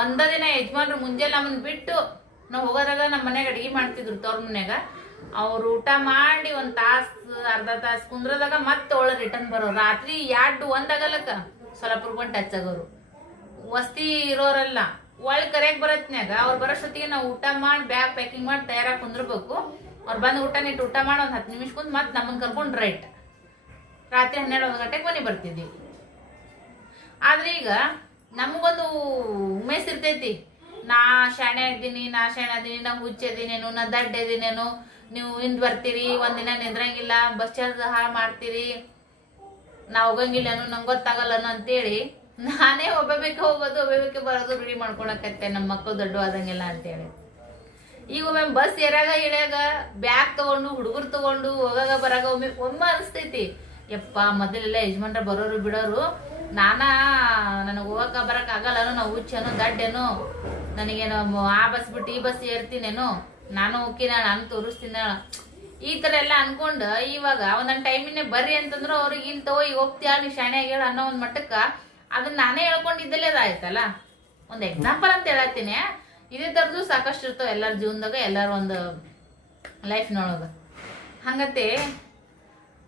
ಒಂದ ದಿನ ಯಜಮಾನ್ರು ಮುಂಜಾನೆ ನಮ್ಮನ್ನ ಬಿಟ್ಟು ನಾವು ಹೋಗೋದಾಗ ನಮ್ಮ ಮನ್ಯಾಗ ಅಡಿಗೆ ಮಾಡ್ತಿದ್ರು ತವ್ರ ಮನ್ಯಾಗ. ಅವ್ರು ಊಟ ಮಾಡಿ 1 ತಾಸು ಅರ್ಧ ತಾಸು ಕುಂದ್ರದಾಗ ಮತ್ತೆ ಒಳ ರಿಟರ್ನ್ ಬರೋರು. ರಾತ್ರಿ 2-1 ಆಗಲಕ್ಕ ಸ್ವಲ್ಪರು ಬಂದು ಟಚ್ ಆಗೋರು. ವಸ್ತಿ ಇರೋರಲ್ಲ, ಒಳಗೆ ಕರೆಯಕ್ ಬರತ್ನ್ಯಾಗ ಅವ್ರು ಬರೋಷ್ಟೊತ್ತಿಗೆ ನಾವು ಊಟ ಮಾಡಿ ಬ್ಯಾಗ್ ಪ್ಯಾಕಿಂಗ್ ಮಾಡಿ ತಯಾರಾಗಿ ಕುಂದ್ರಬೇಕು. ಅವ್ರು ಬಂದು ಊಟ ಮಾಡಿ ಒಂದು 10 ನಿಮಿಷ ಕುಂದು ಮತ್ತೆ ನಮ್ಮನ್ನು ಕರ್ಕೊಂಡು ರೈಟ್ ರಾತ್ರಿ 12-1 ಗಂಟೆಗೆ ಮನೆ ಬರ್ತಿದ್ವಿ. ಆದ್ರೆ ಈಗ ನಮಗೊಂದು ಉಮೇಶ್ ಇರ್ತೈತಿ, ನಾ ಶಾಣೆ ಇದ್ದೀನಿ, ನಾ ಹುಚ್ಚಿದ್ದೀನೇನು, ನಾ ದಡ್ಡ ಇದ್ದೀನೇನು, ನೀವು ಹಿಂದ್ ಬರ್ತೀರಿ, ಒಂದಿನ ನಿಂದ್ರಂಗಿಲ್ಲ, ಬಸ್ ಚಾರ್ಜ್ ಹಾಳು ಮಾಡ್ತೀರಿ, ನಾ ಹೋಗಂಗಿಲ್ಲನು, ನಂಗೆ ಗೊತ್ತಾಗಲ್ಲನು ಅಂತೇಳಿ ನಾನೇ ಒಬ್ಬಬೇಕೆ ಹೋಗೋದು, ಒಬ್ಬಬೇಕೆ ಬರೋದು ರೂಢಿ ಮಾಡ್ಕೊಳಕತ್ತೆ, ನಮ್ಮ ಮಕ್ಕಳು ದೊಡ್ಡ ಆದಂಗೆಲ್ಲ ಅಂತೇಳಿ. ಈಗ ಒಮ್ಮೆ ಬಸ್ ಇಳಿಯಾಗ ಬ್ಯಾಗ್ ತಗೊಂಡು, ಹುಡುಗರು ತಗೊಂಡು ಹೋಗಾಗ ಬರಾಗ ಒಮ್ಮೆ ಅನಿಸ್ತೈತಿ, ಯಪ್ಪ ಮೊದಲೆಲ್ಲ ಯಜಮಾನ್ರ ಬರೋರು ಬಿಡೋರು, ನನಗೆ ಹೋಗಕ್ಕ ಬರಕ್ ಆಗಲ್ಲನು, ನಾವು ಹುಚ್ಚೇನು ದಡ್ಡೇನು, ನನಗೇನು ಆ ಬಸ್ ಬಿಟ್ಟು ಈ ಬಸ್ ಏರ್ತೀನೇನು, ನಾನು ಹೋಗ್ತೀನ, ನಾನು ತೋರಿಸ್ತೀನ, ಈ ತರ ಎಲ್ಲ ಅನ್ಕೊಂಡ ಇವಾಗ ಒಂದೊಂದ್ ಟೈಮಿನೇ ಬರ್ರಿ ಅಂತಂದ್ರು ಅವ್ರಿಗೆ ಇಲ್ಲಿ ತಗೋ ಈಗ ಹೋಗ್ತೀಯ ನೀ ಶಾಣೆ ಹೇಳ ಅನ್ನೋ ಒಂದ್ ಮಟ್ಟಕ್ಕ ಅದನ್ನ ನಾನೇ ಹೇಳ್ಕೊಂಡಿದ್ದಲ್ಲೇ ಅದಾಯ್ತಲ್ಲ. ಒಂದ್ ಎಕ್ಸಾಂಪಲ್ ಅಂತ ಹೇಳತ್ತೀನಿ. ಇದೇ ತರದ್ದು ಸಾಕಷ್ಟು ಇರ್ತಾವ ಎಲ್ಲಾರ ಜೀವನದಾಗ, ಎಲ್ಲಾರ ಒಂದು ಲೈಫ್ನೊಳಗ. ಹಂಗತ್ತೆ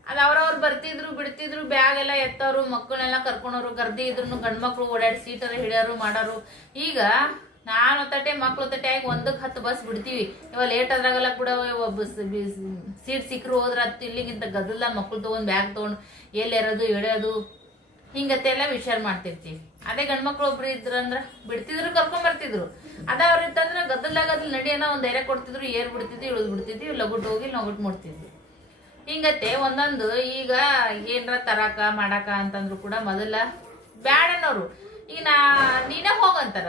ಅದು ಅವ್ರವ್ರು ಬರ್ತಿದ್ರು ಬಿಡ್ತಿದ್ರು, ಬ್ಯಾಗ್ ಎಲ್ಲ ಎತ್ತವ್ರು, ಮಕ್ಕಳನ್ನೆಲ್ಲ ಕರ್ಕೊಂಡವ್ರು, ಗರ್ದಿ ಇದ್ರು ಗಂಡ್ ಮಕ್ಳು ಓಡಾಡಿ ಸೀಟರ್ ಹಿಡಿಯೋರು ಮಾಡೋರು. ಈಗ ನಾನು ಒತ್ತಟೆ ಮಕ್ಳು ಒತ್ತಟೆ ಆಗಿ 1-10 ಬಸ್ ಬಿಡ್ತೀವಿ. ಇವಾಗ ಲೇಟ್ ಆದ್ರಾಗಲ್ಲ ಕೂಡ ಸೀಟ್ ಸಿಕ್ಕರು ಹೋದ್ರ ಹತ್ತು ಇಲ್ಲಿಗಿಂತ ಗದ್ದಲ ಮಕ್ಳು ತಗೊಂಡ್ ಬ್ಯಾಗ್ ತಗೊಂಡು ಎಲ್ಲಿ ಎರೋದು ಎಳೆಯೋದು ಹಿಂಗತ್ತೆ ಎಲ್ಲ ವಿಚಾರ ಮಾಡ್ತಿರ್ತೀವಿ. ಅದೇ ಗಂಡ್ಮಕ್ಳು ಒಬ್ರು ಇದ್ರಂದ್ರ ಬಿಡ್ತಿದ್ರು ಕರ್ಕೊಂಡ್ ಬರ್ತಿದ್ರು. ಅದ ಅವ್ರ ಇತ್ತಂದ್ರ ಗದ್ದಲ್ದಾಗ ನಡಿಯನ ಒಂದ್ ಧೈರ್ಯ ಕೊಡ್ತಿದ್ರು, ಏರ್ ಬಿಡ್ತಿದ್ವಿ, ಇಳಿದ್ ಬಿಡ್ತಿದ್ವಿ, ಲಗುಟ್ ಹೋಗಿ ಲಗುಟ್ ಮುಡ್ತಿದ್ವಿ. ಹಿಂಗತ್ತೆ ಒಂದೊಂದು ಈಗ ಏನ್ರ ತರಾಕ ಮಾಡಾಕ ಅಂತಂದ್ರು ಕೂಡ ಮೊದಲ ಬ್ಯಾಡನವ್ರು ಈಗ ನೀನೇ ಹೋಗಂತಾರ.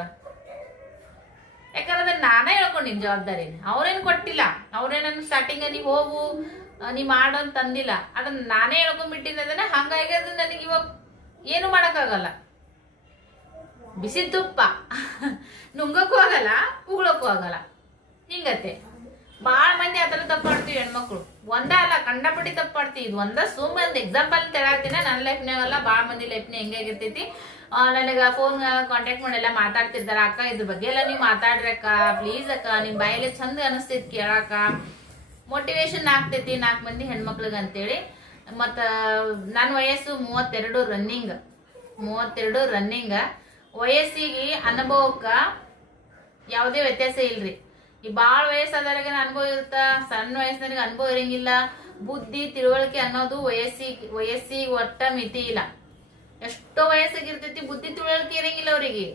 ಯಾಕಂದ್ರೆ ನಾನೇ ಹೇಳ್ಕೊಂಡಿನ್ ಜವಾಬ್ದಾರಿ. ಅವ್ರೇನ್ ಕೊಟ್ಟಿಲ್ಲ, ಅವ್ರೇನನ್ ಸ್ಟಾರ್ಟಿಂಗ್ ನೀ ಹೋಗು ನೀ ಮಾಡು ಅಂತ ಅಂದಿಲ್ಲ. ಅದನ್ನ ನಾನೇ ಹೇಳ್ಕೊಂಡ್ಬಿಟ್ಟಿನ. ಹಂಗಾಗಿ ಅದು ನನಗೆ ಇವಾಗ ಏನು ಮಾಡಕ್ಕಾಗಲ್ಲ. ಬಿಸಿ ತುಪ್ಪ ನುಂಗಕ್ಕೂ ಆಗಲ್ಲ, ಉಗುಳಕ್ಕೂ ಆಗಲ್ಲ. ಹಿಂಗತ್ತೆ ಬಾಳ ಮಂದಿ ಆತರ ತಪ್ಪಾಡ್ತೀವಿ ಹೆಣ್ಮಕ್ಳು. ಒಂದ ಅಲ್ಲ, ಕಂಡಪಟ್ಟಿ ತಪ್ಪಾಡ್ತೀವಿ. ಇದು ಒಂದ ಸುಮ್ಮನೆ ಒಂದು ಎಕ್ಸಾಂಪಲ್ ಅಂತ ಹೇಳಾಕ್ತೀನಿ. ನನ್ನ ಲೈಫ್ನಾಗಲ್ಲ, ಬಾಳ ಮಂದಿ ಲೈಫ್ನ ಹೆಂಗಾಗಿರ್ತೈತಿ. ನನಗ ಫೋನ್ ಕಾಂಟ್ಯಾಕ್ಟ್ ಮಾಡಿ ಎಲ್ಲ ಮಾತಾಡ್ತಿರ್ತಾರ, ಅಕ್ಕ ಇದ್ರ ಬಗ್ಗೆ ಎಲ್ಲ ನೀವು ಮಾತಾಡ್ರಿ ಅಕ್ಕ, ಪ್ಲೀಸ್ ಅಕ್ಕ, ನಿಮ್ ಬಾಯಲ್ಲಿ ಚಂದ ಅನಿಸ್ತೈತಿ ಕೇಳಾಕ, ಮೋಟಿವೇಶನ್ ಆಗ್ತೈತಿ 4 ಮಂದಿ ಹೆಣ್ಮಕ್ಳಿಗೆ ಅಂತೇಳಿ. ಮತ್ತ ನನ್ನ ವಯಸ್ಸು 32 ರನ್ನಿಂಗ್. ವಯಸ್ಸಿಗೆ ಅನುಭವಕ್ಕ ಯಾವುದೇ ವ್ಯತ್ಯಾಸ ಇಲ್ರಿ. ಈ ಬಾಳ ವಯಸ್ಸಾದವ್ರಿಗೆ ಅನುಭವ ಇರುತ್ತ, ಸಣ್ಣ ವಯಸ್ಸಿನವ್ರಿಗೆ ಅನುಭವ ಇರಂಗಿಲ್ಲ. ಬುದ್ಧಿ ತಿಳುವಳಿಕೆ ಅನ್ನೋದು ವಯಸ್ಸಿಗೆ ಒಟ್ಟ ಮಿತಿ ಇಲ್ಲ. ಎಷ್ಟೋ ವಯಸ್ಸಾಗಿರ್ತೈತಿ, ಬುದ್ಧಿ ತಿಳುವಳಿಕೆ ಇರಂಗಿಲ್ಲ ಅವ್ರಿಗೆ.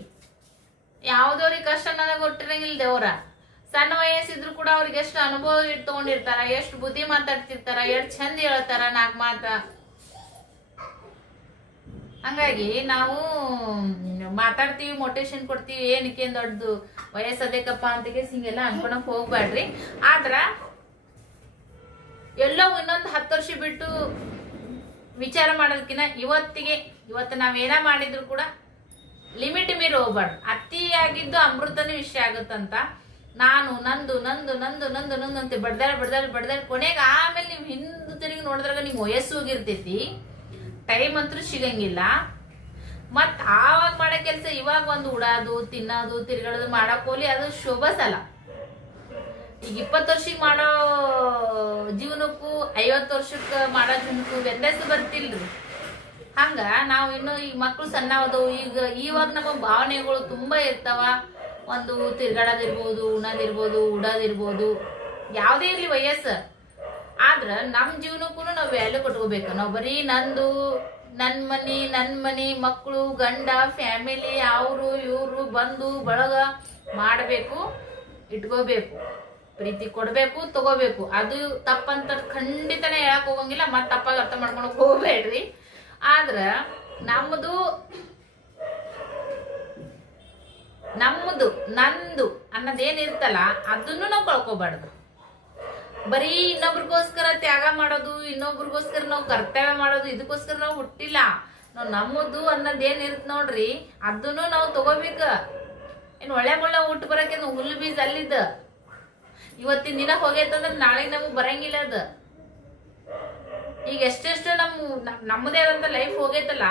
ಯಾವ್ದವ್ರಿಗೆ ಕಷ್ಟ ಅನ್ನೋದಾಗ ಕೊಟ್ಟಿರಂಗಿಲ್ಲ ದೇವ್ರ. ಸಣ್ಣ ವಯಸ್ಸಿದ್ರು ಕೂಡ ಅವ್ರಿಗೆ ಎಷ್ಟು ಅನುಭವ ತಗೊಂಡಿರ್ತಾರ, ಎಷ್ಟು ಬುದ್ಧಿ ಮಾತಾಡ್ತಿರ್ತಾರ, ಎಷ್ಟು ಚಂದ ಹೇಳ್ತಾರ 4 ಮಾತ. ಹಂಗಾಗಿ ನಾವು ಮಾತಾಡ್ತೀವಿ, ಮೋಟಿವೇಶನ್ ಕೊಡ್ತೀವಿ, ಏನಕ್ಕೆ ದೊಡ್ಡದು ವಯಸ್ಸದೇಕಪ್ಪ ಅಂತ ಹಿಂಗೆಲ್ಲ ಅನ್ಕೊಳಕ್ ಹೋಗ್ಬ್ಯಾಡ್ರಿ. ಆದ್ರ ಎಲ್ಲೋ ಇನ್ನೊಂದು 10 ವರ್ಷ ಬಿಟ್ಟು ವಿಚಾರ ಮಾಡೋದಕ್ಕಿಂತ ಇವತ್ತು ನಾವೇನ ಮಾಡಿದ್ರು ಕೂಡ ಲಿಮಿಟ್ ಮೀರಿ ಹೋಗ್ಬಾರ್ದು. ಅತಿಯಾಗಿದ್ದು ಅಮೃತನೇ ವಿಷಯ ಆಗುತ್ತಂತ. ನಾನು ನಂದು ನಂದು ನಂದು ನಂದು ನಂದು ಅಂತ ಬಡ್ದಾಡ್ ಕೊನೆಗೆ ಆಮೇಲೆ ನೀವು ಹಿಂದೆ ತಿರುಗಿ ನೋಡಿದ್ರಾಗ ನಿಮ್ ವಯಸ್ಸು ಹೋಗಿರ್ತೈತಿ, ಟೈಮ್ ಅಂತೂ ಸಿಗಂಗಿಲ್ಲ. ಮತ್ ಆವಾಗ ಮಾಡೋ ಕೆಲ್ಸ ಇವಾಗ ಒಂದು ಉಡಾದು, ತಿನ್ನೋದು, ತಿರ್ಗಾಡೋದು ಮಾಡಕ್ ಹೋಲಿ ಅದು ಶೋಭಸಲ್ಲ. ಈಗ 20 ವರ್ಷಕ್ಕೆ ಮಾಡೋ ಜೀವನಕ್ಕೂ 50 ವರ್ಷಕ್ಕೆ ಮಾಡೋ ಜೀವನಕ್ಕೂ ವ್ಯತ್ಯಾಸ ಬರ್ತಿಲ್ರಿ. ಹಂಗ ನಾವು ಇನ್ನು ಈಗ ಮಕ್ಳು ಸಣ್ಣವದವು. ಇವಾಗ ನಮ್ಮ ಭಾವನೆಗಳು ತುಂಬಾ ಇರ್ತಾವ. ಒಂದು ತಿರ್ಗಾಡೋದಿರ್ಬೋದು, ಉಣೋದಿರ್ಬೋದು, ಉಡೋದಿರ್ಬೋದು, ಯಾವುದೇ ಇರ್ಲಿ ವಯಸ್ಸು. ಆದ್ರ ನಮ್ ಜೀವನಕ್ಕೂ ನಾವು ವ್ಯಾಲ್ಯೂ ಕೊಟ್ಕೋಬೇಕು. ನಾವು ಬರೀ ನನ್ ಮನಿ ಮಕ್ಕಳು ಗಂಡ ಫ್ಯಾಮಿಲಿ ಅವರು ಇವರು ಬಂದು ಬಳಗ ಮಾಡಬೇಕು, ಇಟ್ಕೋಬೇಕು, ಪ್ರೀತಿ ಕೊಡ್ಬೇಕು, ತಗೋಬೇಕು. ಅದು ತಪ್ಪಂತ ಖಂಡಿತನೇ ಹೇಳಕ್ ಹೋಗಂಗಿಲ್ಲ, ಮತ್ ತಪ್ಪಾಗಿ ಅರ್ಥ ಮಾಡ್ಕೊಳಕ್ ಹೋಗ್ಬೇಡ್ರಿ. ಆದ್ರ ನಮ್ದು ನಂದು ಅನ್ನೋದೇನಿರ್ತಲ್ಲ ಅದನ್ನು ನಾವು ಕಳ್ಕೊಬಾರ್ದು. ಬರೀ ಇನ್ನೊಬ್ರಿಗೋಸ್ಕರ ತ್ಯಾಗ ಮಾಡೋದು, ಇನ್ನೊಬ್ರಿಗೋಸ್ಕರ ನಾವು ಕರ್ತವ್ಯ ಮಾಡೋದು, ಇದಕ್ಕೋಸ್ಕರ ನಾವು ಹುಟ್ಟಿಲ್ಲ. ನಾವು ನಮ್ಮದು ಅನ್ನೋದೇನಿರುತ್ತ ನೋಡ್ರಿ, ಅದನ್ನು ನಾವು ತಗೋಬೇಕ. ಏನ್ ಒಳ್ಳೆ ಹುಟ್ಟು ಬರಕ್ಕೆ ಹುಲ್ಲು ಬೀಜ ಅಲ್ಲಿದ್ದ. ಇವತ್ತಿನ ದಿನ ಹೋಗೈತಂದ್ರೆ ನಾಳೆ ನಮಗ್ ಬರಂಗಿಲ್ಲ ಅದ. ಈಗ ಎಷ್ಟೆಷ್ಟು ನಮ್ಮದೇ ಆದಂತ ಲೈಫ್ ಹೋಗೈತಲ್ಲ,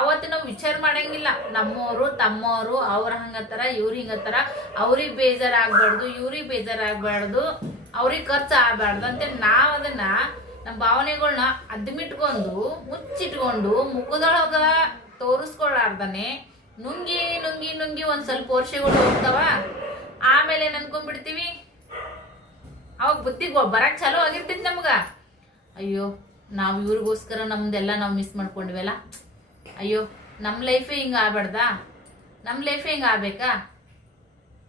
ಅವತ್ತು ನಾವು ವಿಚಾರ ಮಾಡಂಗಿಲ್ಲ. ನಮ್ಮವರು ತಮ್ಮವರು ಅವ್ರ ಹಂಗತ್ತಾರ, ಇವ್ರ ಹಿಂಗತ್ತಾರ, ಅವ್ರಿಗೆ ಬೇಜಾರಾಗ್ಬಾರ್ದು, ಇವ್ರಿಗೆ ಬೇಜಾರಾಗ್ಬಾರ್ದು, ಅವ್ರಿಗೆ ಖರ್ಚು ಆಗ್ಬಾರ್ದು ಅಂತೇಳಿ ನಾವ್ ಅದನ್ನ ನಮ್ಮ ಭಾವನೆಗಳನ್ನ ಅದ್ಮಿಟ್ಕೊಂಡು ಮುಚ್ಚಿಟ್ಕೊಂಡು ಮುಖದೊಳಗ ತೋರಿಸ್ಕೊಳ್ಳಾರ್ದನೆ ನುಂಗಿ ನುಂಗಿ ನುಂಗಿ ಒಂದ್ ಸ್ವಲ್ಪ ವರ್ಷಗಳು ಹೋಗ್ತಾವ. ಆಮೇಲೆ ಏನ್ ಅನ್ಕೊಂಡ್ಬಿಡ್ತೀವಿ, ಅವಾಗ ಬುದ್ಧಿ ಬರಕ್ ಚಾಲೂ ಆಗಿರ್ತೈತಿ ನಮ್ಗ. ಅಯ್ಯೋ ನಾವು ಇವ್ರಿಗೋಸ್ಕರ ನಮ್ದೆಲ್ಲ ನಾವು ಮಿಸ್ ಮಾಡ್ಕೊಂಡಿವಲ್ಲ, ಅಯ್ಯೋ ನಮ್ ಲೈಫೇ ಹಿಂಗ ಆಗ್ಬಾರ್ದಾ, ನಮ್ ಲೈಫೇ ಹಿಂಗ ಆಗ್ಬೇಕಾ,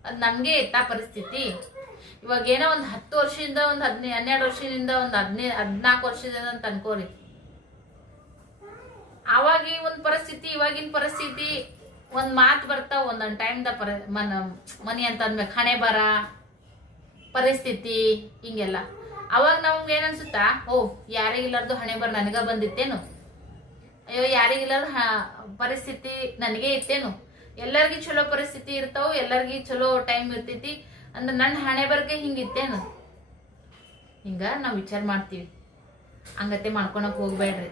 ಅದ್ ನಮ್ಗೆ ಇತ್ತ ಪರಿಸ್ಥಿತಿ. ಇವಾಗ ಏನೋ ಒಂದ್ 10 ವರ್ಷದಿಂದ, ಒಂದ್ 12 ವರ್ಷದಿಂದ, ಒಂದ್ 14 ವರ್ಷದಿಂದ ಅಂತ ಅನ್ಕೋರಿ. ಅವಾಗ ಒಂದ್ ಪರಿಸ್ಥಿತಿ, ಇವಾಗಿನ ಪರಿಸ್ಥಿತಿ ಒಂದ್ ಮಾತು ಬರ್ತಾವ. ಒಂದೊಂದ್ ಟೈಮ್ದ ಮನಿ ಅಂತ ಅಂದ್ಬೇಕು, ಹಣೆ ಬರ ಪರಿಸ್ಥಿತಿ ಹಿಂಗೆಲ್ಲ. ಅವಾಗ ನಮ್ಗೆ ಏನ್ ಅನ್ಸುತ್ತಾ, ಓ ಯಾರಿಗಿಲ್ಲಾರ್ದು ಹಣೆ ಬರ ನನಗ ಬಂದಿತ್ತೇನು, ಅಯ್ಯೋ ಯಾರಿಗಿಲ್ಲಾರ್ದು ಪರಿಸ್ಥಿತಿ ನನಗೆ ಇತ್ತೇನು. ಎಲ್ಲರಿಗೂ ಚಲೋ ಪರಿಸ್ಥಿತಿ ಇರ್ತಾವ, ಎಲ್ಲರಿಗೂ ಚಲೋ ಟೈಮ್ ಇರ್ತೈತಿ ಅಂದ್ರೆ ನನ್ನ ಹಣೆ ಬರಕ್ಕೆ ಹಿಂಗಿತ್ತೇನು. ಹಿಂಗೆ ನಾವು ವಿಚಾರ ಮಾಡ್ತೀವಿ. ಹಂಗತೆ ಮಾಡ್ಕೊಳಕ್ ಹೋಗ್ಬೇಡ್ರಿ.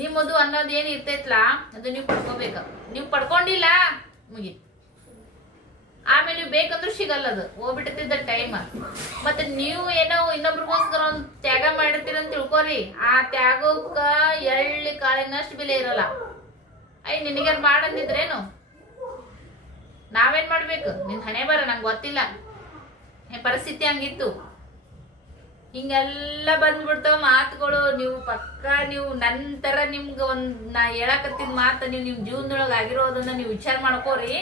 ನಿಮ್ಮದು ಅನ್ನೋದು ಏನು ಇರ್ತೈತ್ಲ ಅದು ನೀವು ಪಡ್ಕೋಬೇಕು. ನೀವು ಪಡ್ಕೊಂಡಿಲ್ಲ ಮುಗಿ, ಆಮೇಲೆ ನೀವು ಬೇಕಂದ್ರೂ ಸಿಗಲ್ಲ, ಅದು ಹೋಗ್ಬಿಟ್ಟಿದ್ದ ಟೈಮ್. ಮತ್ತೆ ನೀವು ಏನೋ ಇನ್ನೊಬ್ರಿಗೋಸ್ಕರ ಒಂದು ತ್ಯಾಗ ಮಾಡಿರ್ತೀರ ಅಂತ ತಿಳ್ಕೊರಿ, ಆ ತ್ಯಾಗಕ್ಕ ಎಳ್ಳಿ ಕಾಳಿನಷ್ಟು ಬೆಲೆ ಇರಲ್ಲ. ನಿನಗೇನು ಮಾಡಂದಿದ್ರೇನು? ನಾವೇನ್ ಮಾಡ್ಬೇಕು? ನಿನ್ ಹಣೆ ಬರ ನಂಗೆ ಗೊತ್ತಿಲ್ಲ, ಪರಿಸ್ಥಿತಿ ಹಂಗಿತ್ತು. ಹಿಂಗೆಲ್ಲ ಬಂದ್ಬಿಡ್ತಾವ ಮಾತುಗಳು. ನೀವು ಪಕ್ಕ ನೀವು ನಂತರ ನಿಮ್ಗೆ ನಾ ಹೇಳಕತ್ತಿದ ಮಾತು ನೀವು ನಿಮ್ ಜೀವನದೊಳಗೆ ಆಗಿರೋದನ್ನ ನೀವು ವಿಚಾರ ಮಾಡ್ಕೋರಿ.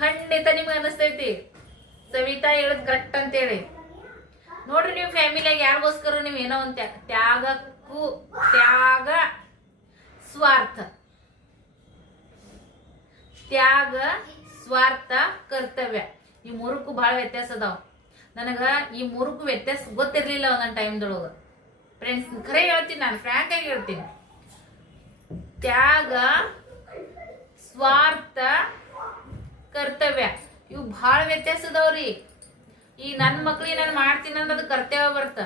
ಖಂಡಿತ ನಿಮ್ಗೆ ಅನಿಸ್ತೈತಿ ಸವಿತಾ ಹೇಳದ್ ಕರೆಕ್ಟ್ ಅಂತೇಳಿ. ನೋಡ್ರಿ, ನೀವು ಫ್ಯಾಮಿಲಿಯಾಗ ಯಾರಿಗೋಸ್ಕರ ನೀವು ಏನೋ ಒಂದು ತ್ಯಾಗ ಸ್ವಾರ್ಥ, ತ್ಯಾಗ ಸ್ವಾರ್ಥ ಕರ್ತವ್ಯ, ಈ ಮೂರಕ್ಕೂ ಬಹಳ ವ್ಯತ್ಯಾಸ ಅದಾವ. ನನಗ ಈ ಮೂರಕ್ಕೂ ವ್ಯತ್ಯಾಸ ಗೊತ್ತಿರ್ಲಿಲ್ಲ ಒಂದೊಂದು ಟೈಮ್ದೊಳಗ ಫ್ರೆಂಡ್ಸ್. ಖರೆ ಹೇಳ್ತೀನಿ, ನಾನು ಫ್ರ್ಯಾಂಕ್ ಆಗಿ ಹೇಳ್ತೀನಿ. ತ್ಯಾಗ ಸ್ವಾರ್ಥ ಕರ್ತವ್ಯ ಇವು ಬಹಳ ವ್ಯತ್ಯಾಸ ಅದಾವ್ರಿ. ಈ ನನ್ನ ಮಕ್ಳಿಗೆ ನಾನು ಮಾಡ್ತೀನಿ ಅನ್ನೋದು ಕರ್ತವ್ಯ ಬರ್ತ.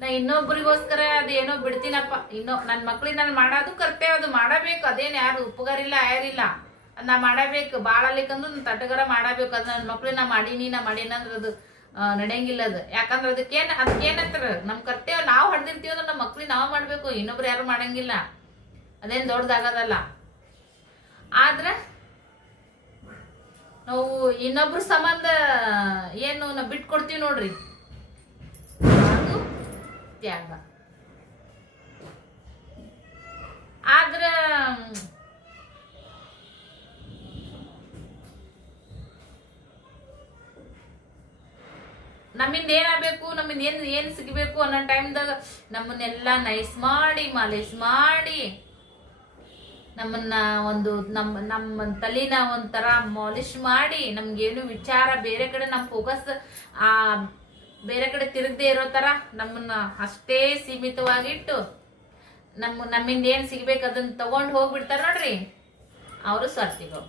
ನಾ ಇನ್ನೊಬ್ರಿಗೋಸ್ಕರ ಅದೇನೋ ಬಿಡ್ತೀನಪ್ಪ, ನನ್ನ ಮಕ್ಳಿಗೆ ನಾನು ಮಾಡೋದು ಕರ್ತವ್ಯ, ಅದು ಮಾಡಬೇಕು. ಅದೇನು ಯಾರು ಉಪಗಾರಿಲ್ಲ ಯಾರಿಲ್ಲ, ಅದು ನಾ ಮಾಡಬೇಕು. ಭಾಳ ಅಲ್ಲಿಕಂದ್ರೆ ನಾನು ತಟಗರ ಮಾಡಬೇಕು. ಅದು ನನ್ನ ಮಕ್ಳಿಗೆ ನಾ ಮಾಡೀನಿ ಅಂದ್ರೆ ಅದು ನಡೆಯಂಗಿಲ್ಲ. ಅದು ಯಾಕಂದ್ರೆ ಅದಕ್ಕೇನಂತಾರ, ನಮ್ಮ ಕರ್ತವ್ಯ ನಾವು ಹೊಡೆದಿರ್ತೀವಿ ಅಂದ್ರೆ ನಮ್ಮ ಮಕ್ಳಿಗೆ ನಾವು ಮಾಡಬೇಕು, ಇನ್ನೊಬ್ರು ಯಾರು ಮಾಡಂಗಿಲ್ಲ. ಅದೇನು ದೊಡ್ಡದಾಗದಲ್ಲ. ಆದ್ರೆ ನಾವು ಇನ್ನೊಬ್ರ ಸಂಬಂಧ ಏನು ನಾವು ಬಿಟ್ಕೊಡ್ತೀವಿ ನೋಡ್ರಿ, ಅದು ತ್ಯಾಗ. ಆದ್ರ ನಮ್ಮಿಂದ ಏನಾಗಬೇಕು, ನಮ್ಮಿಂದ ಏನ್ ಸಿಗಬೇಕು ಅನ್ನೋ ಟೈಮ್ದಾಗ ನಮ್ಮನ್ನೆಲ್ಲ ನೈಸ್ ಮಾಡಿ ಮಾಲಿಶ್ ಮಾಡಿ ನಮ್ಮನ್ನ ನಮ್ಮ ತಲೆನ ಒಂಥರ ಮಾಲಿಶ್ ಮಾಡಿ ನಮ್ಗೇನು ವಿಚಾರ ಬೇರೆ ಕಡೆ ನಮ್ಮ ಫೋಕಸ್ ಬೇರೆ ಕಡೆ ತಿರುಗದೆ ಇರೋ ತರ ನಮ್ಮನ್ನ ಅಷ್ಟೇ ಸೀಮಿತವಾಗಿಟ್ಟು ನಮ್ಮಿಂದ ಏನ್ ಸಿಗ್ಬೇಕು ಅದನ್ನ ತಗೊಂಡು ಹೋಗ್ಬಿಡ್ತಾರ ನೋಡ್ರಿ, ಅವರು ಸ್ವಾರ್ಥಿಗಳು.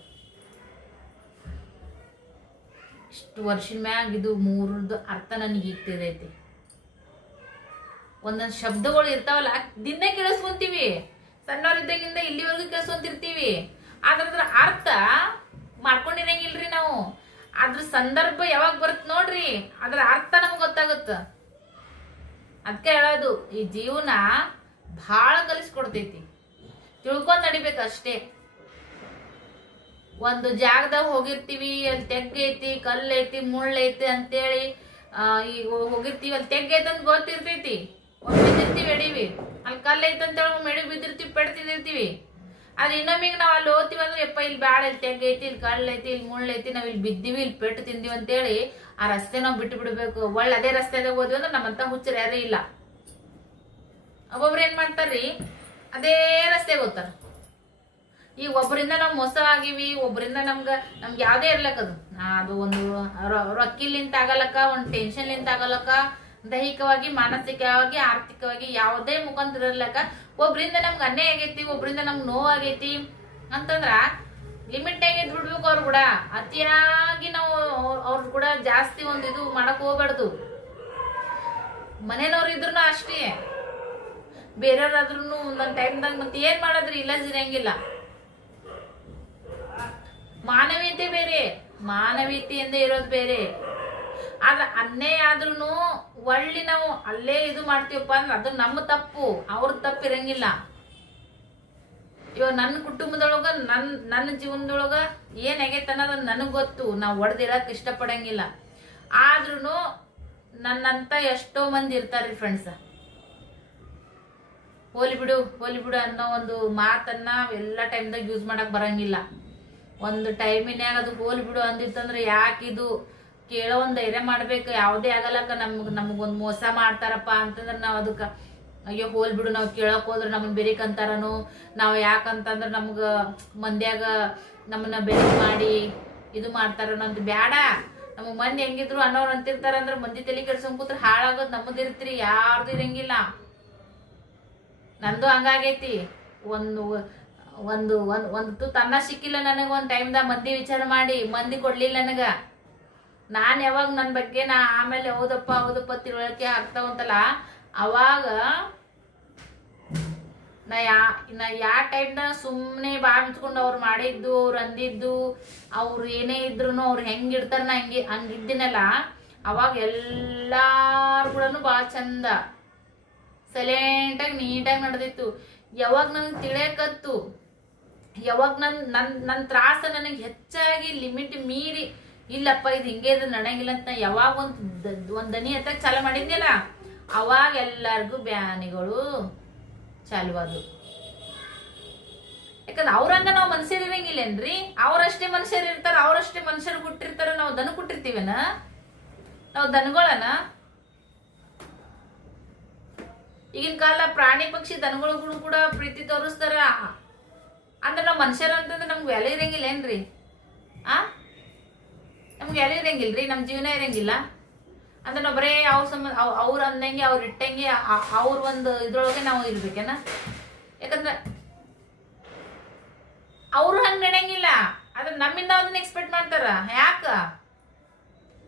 ಇಷ್ಟು ವರ್ಷದ ಮ್ಯಾಗ ಇದು ಮೂರದ್ದು ಅರ್ಥ ನನಗೆ ಈಗ ತಿಳಿದೈತಿ. ಒಂದೊಂದು ಶಬ್ದಗಳು ಇರ್ತಾವಲ್ಲ, ದಿನ ಕೇಳಿಸ್ಕೊಂತೀವಿ, ಸಣ್ಣವರಿದ್ದಾಗಿಂದ ಇಲ್ಲಿವರೆಗೂ ಕೇಳಿಸ್ಕೊಂತಿರ್ತೀವಿ. ಅದ್ರ ಅರ್ಥ ಮಾಡ್ಕೊಂಡಿರಂಗಿಲ್ರಿ ನಾವು. ಅದ್ರ ಸಂದರ್ಭ ಯಾವಾಗ ಬರುತ್ತೆ ನೋಡ್ರಿ, ಅದ್ರ ಅರ್ಥ ನಮ್ಗೆ ಗೊತ್ತಾಗುತ್ತ. ಅದಕ್ಕೆ ಹೇಳೋದು, ಈ ಜೀವನ ಭಾಳ ಕಲಿಸ್ಕೊಡ್ತೈತಿ, ತಿಳ್ಕೊಂಡ್ ನಡಿಬೇಕು ಅಷ್ಟೇ. ಒಂದು ಜಾಗದಾಗ ಹೋಗಿರ್ತೀವಿ, ಅಲ್ಲಿ ತೆಗ್ಗೈತಿ, ಕಲ್ಲೈತಿ, ಮುಳ್ಳೈತಿ ಅಂತೇಳಿ ಈಗ ಹೋಗಿರ್ತೀವಿ, ಅಲ್ಲಿ ತೆಗ್ಗೈತಿ ಅಂತ ಗೊತ್ತಿರ್ತೈತಿ, ಬಿದ್ದಿರ್ತೀವಿ ಎಡೀವಿ. ಅಲ್ಲಿ ಕಲ್ಲೈತಿ ಅಂತೇಳಿ ಮೆಡಿ ಬಿದ್ದಿರ್ತೀವಿ, ಪೆಡ್ತಿದಿರ್ತೀವಿ. ಅದು ಇನ್ನೊಮ್ಮಿಗೆ ನಾವು ಅಲ್ಲಿ ಹೋಗ್ತೀವಿ ಅಂದ್ರೆ ಯಪ್ಪ ಇಲ್ಲಿ ಬ್ಯಾಡ, ಇಲ್ಲಿ ತೆಗ್ಗೈತಿ, ಇಲ್ಲಿ ಕಲ್ಲೈತಿ, ಇಲ್ಲಿ ಮುಳ್ಳೈತಿ, ನಾವು ಇಲ್ಲಿ ಬಿದ್ದೀವಿ, ಇಲ್ಲಿ ಪೆಟ್ಟು ತಿಂದಿವಿ ಅಂತೇಳಿ ಆ ರಸ್ತೆ ನಾವು ಬಿಟ್ಟು ಬಿಡ್ಬೇಕು. ಒಳ್ಳೆ ಅದೇ ರಸ್ತೆದಾಗ ಹೋದ್ವಿ ಅಂದ್ರೆ ನಮ್ಮಂತ ಹುಚ್ಚರು ಯಾರೇ ಇಲ್ಲ. ಒಬ್ಬೊಬ್ರು ಏನ್ ಮಾಡ್ತಾರ್ರಿ, ಅದೇ ರಸ್ತೆಗೆ ಹೋಗ್ತಾರ. ಈಗ ಒಬ್ಬರಿಂದ ನಾವು ಮೋಸ ಆಗಿವಿ, ಒಬ್ಬರಿಂದ ನಮ್ಗೆ ಯಾವ್ದೇ ಇರ್ಲಕ್ಕ ಅದು ಒಂದು ರೊಕ್ಕಿಲಿಂತ ಆಗಲಕ್ಕ, ಒಂದು ಟೆನ್ಷನ್ಲಿಂತ ಆಗಲಕ್ಕ, ದೈಹಿಕವಾಗಿ, ಮಾನಸಿಕವಾಗಿ, ಆರ್ಥಿಕವಾಗಿ ಯಾವುದೇ ಮುಖಾಂತರ ಇರ್ಲಕ್ಕ ಒಬ್ರಿಂದ ನಮ್ಗೆ ಅನ್ಯಾಯ ಆಗೈತಿ, ಒಬ್ರಿಂದ ನಮ್ಗೆ ನೋವಾಗೈತಿ ಅಂತಂದ್ರ ಲಿಮಿಟ್ ಆಗಿ ಬಿಡ್ಬೇಕು. ಅವ್ರು ಕೂಡ ಅತಿಯಾಗಿ ನಾವು ಅವ್ರ ಕೂಡ ಜಾಸ್ತಿ ಒಂದು ಇದು ಮಾಡಕ್ ಹೋಗ್ಬಾರ್ದು. ಮನೇನವ್ರು ಇದ್ರು ಅಷ್ಟೇ, ಬೇರೆಯವ್ರಾದ್ರೂ ಒಂದೊಂದು ಟೈಮ್ದಾಗ ಮತ್ತೆ ಏನ್ ಮಾಡೋದ್ರಿ, ಇಲ್ಲಜ್ ಇರಂಗಿಲ್ಲ. ಮಾನವೀಯತೆ ಬೇರೆ, ಮಾನವೀಯತೆಯಿಂದ ಇರೋದು ಬೇರೆ. ಆದ್ರೆ ಅನ್ಯಾಯ ಆದ್ರೂ ಒಳ್ಳಿ ನಾವು ಅಲ್ಲೇ ಇದು ಮಾಡ್ತೀವಪ್ಪ ಅಂದ್ರೆ ಅದು ನಮ್ಮ ತಪ್ಪು, ಅವ್ರ ತಪ್ಪು ಇರಂಗಿಲ್ಲ. ಇವಾಗ ನನ್ನ ಕುಟುಂಬದೊಳಗ ನನ್ನ ಜೀವನದೊಳಗ ಏನಾಗೈತೆ ಅನ್ನೋದು ನನಗೆ ಗೊತ್ತು. ನಾವು ಒಡೆದಿರಕ್ಕೆ ಇಷ್ಟಪಡಂಗಿಲ್ಲ. ಆದ್ರೂ ನನ್ನಂತ ಎಷ್ಟೋ ಮಂದಿ ಇರ್ತಾರ್ರಿ ಫ್ರೆಂಡ್ಸ್. ಹೋಲಿ ಬಿಡು ಅನ್ನೋ ಒಂದು ಮಾತನ್ನ ಎಲ್ಲ ಟೈಮ್ದಾಗ ಯೂಸ್ ಮಾಡಕ್ ಬರಂಗಿಲ್ಲ. ಒಂದು ಟೈಮಿನ್ಯಾಗ ಅದು ಹೋಲಿ ಬಿಡು ಅಂದಿತ್ತಂದ್ರೆ ಯಾಕಿದು ಕೇಳೋ ಒಂದು ಧೈರ್ಯ ಮಾಡ್ಬೇಕು. ಯಾವುದೇ ಆಗಲಕ್ಕ ನಮಗೊಂದು ಮೋಸ ಮಾಡ್ತಾರಪ್ಪ ಅಂತಂದ್ರೆ ನಾವು ಅದಕ್ಕೆ ಅಯ್ಯೋ ಹೋಲ್ ಬಿಡು, ನಾವು ಕೇಳಕ್ ಹೋದ್ರೆ ನಮ್ಮನ್ನ ಬೆರಿಕಂತಾರನು, ನಾವು ಯಾಕಂತಂದ್ರೆ ನಮ್ಗೆ ಮಂದ್ಯಾಗ ನಮ್ಮನ್ನ ಬೆರಿ ಮಾಡಿ ಇದು ಮಾಡ್ತಾರನೋ ಅಂತ ಬ್ಯಾಡ. ನಮಗೆ ಮಂದಿ ಹೆಂಗಿದ್ರು ಅನ್ನೋರು ಅಂತಿರ್ತಾರ ಅಂದ್ರೆ ಮಂದಿ ತಲೆ ಕೆಡ್ಸೊಂಡ್ ಕೂತ್ರೆ ಹಾಳಾಗೋದು ನಮ್ಮದಿರ್ತೀರಿ, ಯಾರ್ದು ಇರಂಗಿಲ್ಲ. ನಂದು ಹಂಗಾಗೈತಿ. ಒಂದು ತುತ್ತು ಅನ್ನ ಸಿಕ್ಕಿಲ್ಲ ನನಗೆ ಒಂದು ಟೈಮ್ದಾಗ ಮಂದಿ ವಿಚಾರ ಮಾಡಿ, ಮಂದಿ ಕೊಡ್ಲಿಲ್ಲ ನನಗ, ನಾನು ಯಾವಾಗ ನನ್ನ ಬಗ್ಗೆ ಆಮೇಲೆ ಹೌದಪ್ಪ ತಿಳುವಳಿಕೆ ಆಗ್ತಾವಂತಲ್ಲ, ಅವಾಗ ನಾ ಯಾ ಟೈಮ್ನ ಸುಮ್ಮನೆ ಮುಚ್ಕೊಂಡು ಅವ್ರು ಮಾಡಿದ್ದು, ಅವ್ರು ಅಂದಿದ್ದು, ಅವ್ರು ಏನೇ ಇದ್ರು ಅವ್ರು ಹೆಂಗಿರ್ತಾರ ನಾ ಹಂಗಿದ್ದೀನಲ್ಲ, ಅವಾಗ ಎಲ್ಲಾರು ಕೂಡ ಭಾಳ ಚಂದ ಸೈಲೆಂಟಾಗಿ ನೀಟಾಗಿ ನಡೆದಿತ್ತು. ಯಾವಾಗ ನನಗೆ ತಿಳಿಯಕತ್ತು, ಯಾವಾಗ ನನ್ನ ತ್ರಾಸ ನನಗೆ ಹೆಚ್ಚಾಗಿ ಲಿಮಿಟ್ ಮೀರಿ ಇಲ್ಲಪ್ಪ ಇದು ಹಿಂಗೆ ಇದು ನಡೆಯಂಗಿಲ್ಲ ಅಂತ ಯಾವಾಗ ಒಂದು ದನಿ ಎತ್ತಕ್ಕೆ ಚಾಲು ಮಾಡಿದ್ನಲ್ಲ, ಅವಾಗ ಎಲ್ಲರಿಗೂ ಬ್ಯಾನಿಗಳು ಚಾಲು ಅದು. ಯಾಕಂದ್ರೆ ಅವ್ರಂಗ ನಾವು ಮನುಷ್ಯರು ಇರಂಗಿಲ್ಲೇನ್ರಿ? ಅವರಷ್ಟೇ ಮನುಷ್ಯರು ಇರ್ತಾರ, ಅವರಷ್ಟೇ ಮನುಷ್ಯರು ಹುಟ್ಟಿರ್ತಾರ. ನಾವು ದನ ಕೊಟ್ಟಿರ್ತೀವನ? ನಾವು ದನಗಳನ? ಈಗಿನ ಕಾಲ ಪ್ರಾಣಿ ಪಕ್ಷಿ ದನಗಳು ಕೂಡ ಪ್ರೀತಿ ತೋರಿಸ್ತಾರ. ಅಂದ್ರೆ ನಾವು ಮನುಷ್ಯರು ಅಂತಂದ್ರೆ ನಮ್ಗೆ ವ್ಯಾಲ್ಯೂ ಇರಂಗಿಲ್ಲ ಏನ್ರಿ? ನಮ್ಗೆ ವ್ಯಾಲ್ಯೂ ಇರಂಗಿಲ್ರಿ, ನಮ್ಮ ಜೀವನ ಇರಂಗಿಲ್ಲ. ಅಂದ್ರೆ ನಾವು ಬರೇ ಅವ್ರು ಅಂದಂಗೆ ಅವ್ರು ಇಟ್ಟಂಗೆ ಅವ್ರ ಒಂದು ಇದ್ರೊಳಗೆ ನಾವು ಇರ್ಬೇಕೇನ? ಯಾಕಂದ್ರೆ ಅವರು ಹಂಗೆ ನಡೆಯಂಗಿಲ್ಲ, ಆದ್ರೆ ನಮ್ಮಿಂದ ಅದನ್ನ ಎಕ್ಸ್ಪೆಕ್ಟ್ ಮಾಡ್ತಾರ. ಯಾಕ?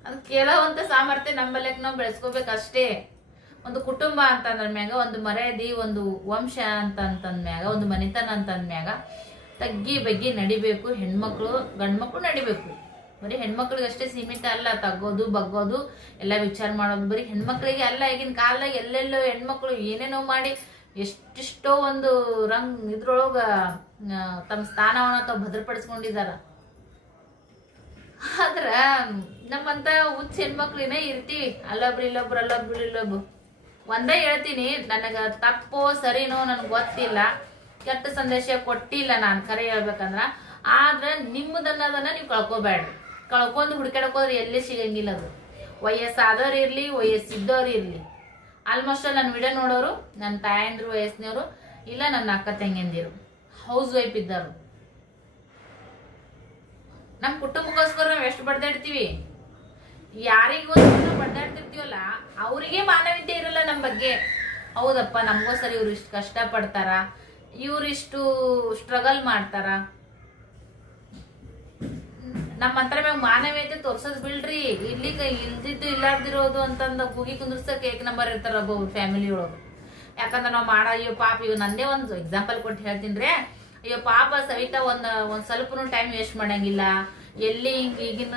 ಅದು ಕೇಳೋವಂಥ ಸಾಮರ್ಥ್ಯ ನಮ್ಮಲ್ಲಕ್ಕೆ ನಾವು ಬೆಳೆಸ್ಕೋಬೇಕಷ್ಟೇ. ಒಂದು ಕುಟುಂಬ ಅಂತಂದ್ರ ಮ್ಯಾಗ, ಒಂದು ಮರ್ಯಾದಿ, ಒಂದು ವಂಶ ಅಂತಂದ್ಮ್ಯಾಗ, ಒಂದು ಮನೆತನ ಅಂತಂದ್ಮ್ಯಾಗ ತಗ್ಗಿ ಬಗ್ಗಿ ನಡಿಬೇಕು. ಹೆಣ್ಮಕ್ಳು ಗಂಡ್ಮಕ್ಳು ನಡಿಬೇಕು. ಬರೀ ಹೆಣ್ಮಕ್ಳಿಗೆ ಅಷ್ಟೇ ಸೀಮಿತ ಅಲ್ಲ. ತಗ್ಗೋದು ಬಗ್ಗೋದು ಎಲ್ಲ ವಿಚಾರ ಮಾಡೋದು ಬರೀ ಹೆಣ್ಮಕ್ಳಿಗೆ ಅಲ್ಲ. ಈಗಿನ ಕಾಲದಾಗ ಎಲ್ಲೆಲ್ಲೋ ಹೆಣ್ಮಕ್ಳು ಏನೇನೋ ಮಾಡಿ ಎಷ್ಟೆಷ್ಟೋ ಒಂದು ಇದ್ರೊಳಗ ತಮ್ಮ ಸ್ಥಾನವನ್ನ ತಾವು ಭದ್ರಪಡಿಸ್ಕೊಂಡಿದಾರ. ಆದ್ರ ನಮ್ಮಂತ ಹುಚ್ಚ ಹೆಣ್ಮಕ್ಳಿನೇ ಇರ್ತೀವಿ, ಅಲ್ಲೊಬ್ರು ಒಂದೇ ಹೇಳ್ತೀನಿ, ನನಗ ತಪ್ಪೋ ಸರಿನೋ ನನಗೆ ಗೊತ್ತಿಲ್ಲ, ಕೆಟ್ಟ ಸಂದೇಶ ಕೊಟ್ಟಿಲ್ಲ ನಾನು ಕರೆ ಹೇಳ್ಬೇಕಂದ್ರ. ಆದ್ರೆ ನಿಮ್ಮದನ್ನದನ್ನ ನೀವು ಕಳ್ಕೊಬೇಡ್ರಿ. ಕಳ್ಕೊಂಡು ಹುಡುಕಾಡಕೋದ್ರೆ ಎಲ್ಲಿ ಸಿಗಂಗಿಲ್ಲ. ಅದು ವಯಸ್ಸಾದವ್ರು ಇರ್ಲಿ, ವಯಸ್ಸಿದ್ದವ್ರು ಇರ್ಲಿ, ಆಲ್ಮೋಸ್ಟ್ ನನ್ನ ವಿಡಿಯೋ ನೋಡೋರು ನನ್ನ ತಾಯಂದ್ರು ವಯಸ್ಸಿನವರು, ಇಲ್ಲ ನನ್ನ ಅಕ್ಕ ತಂಗಿಯಂದಿರು, ಹೌಸ್ ವೈಫ್ ಇದ್ದರು. ನಮ್ಮ ಕುಟುಂಬಕ್ಕೋಸ್ಕರ ನಾವು ಎಷ್ಟು ಬಡ್ದಾಡ್ತೀವಿ. ಯಾರಿಗೋಸ್ಕರ ನಾವು ಬಡ್ದಾಡ್ತಿರ್ತೀವಲ್ಲ ಅವರಿಗೆ ಮಾನವೀಯತೆ ಇರಲ್ಲ ನಮ್ಮ ಬಗ್ಗೆ. ಹೌದಪ್ಪ, ನಮಗೋಸ್ಕರ ಇವ್ರು ಇಷ್ಟು ಕಷ್ಟ ಪಡ್ತಾರ, ಇವ್ರಿಷ್ಟು ಸ್ಟ್ರಗಲ್ ಮಾಡ್ತಾರ. ನಮ್ಮ ಹತ್ರ ಮ್ಯಾಗ ಮಾನವೀಯತೆ ತೋರ್ಸೋದ್ ಬಿಡ್ರಿ. ಇಲ್ಲಿಗೆ ಇಲ್ದಿದ್ದು ಇಲ್ಲಾರ್ದಿರೋದು ಅಂತಂದ ಕೂಗಿ ಕುಂದ್ರಸಕ್ಕೆ ಏಕ್ ನಂಬರ್ ಇರ್ತಾರ ಒಬ್ಬೊಬ್ರು ಫ್ಯಾಮಿಲಿ ಒಳಗೆ. ಯಾಕಂದ್ರೆ ನಾವು ಮಾಡೋ ಅಯ್ಯೋ ಪಾಪ, ಇವ್ ನಂದೇ ಒಂದು ಎಕ್ಸಾಂಪಲ್ ಕೊಟ್ಟು ಹೇಳ್ತೀನಿ ರೀ. ಅಯ್ಯೋ ಪಾಪ ಸವಿತಾ ಒಂದು ಸ್ವಲ್ಪನೂ ಟೈಮ್ ವೇಸ್ಟ್ ಮಾಡಂಗಿಲ್ಲ. ಎಲ್ಲಿ ಈಗಿನ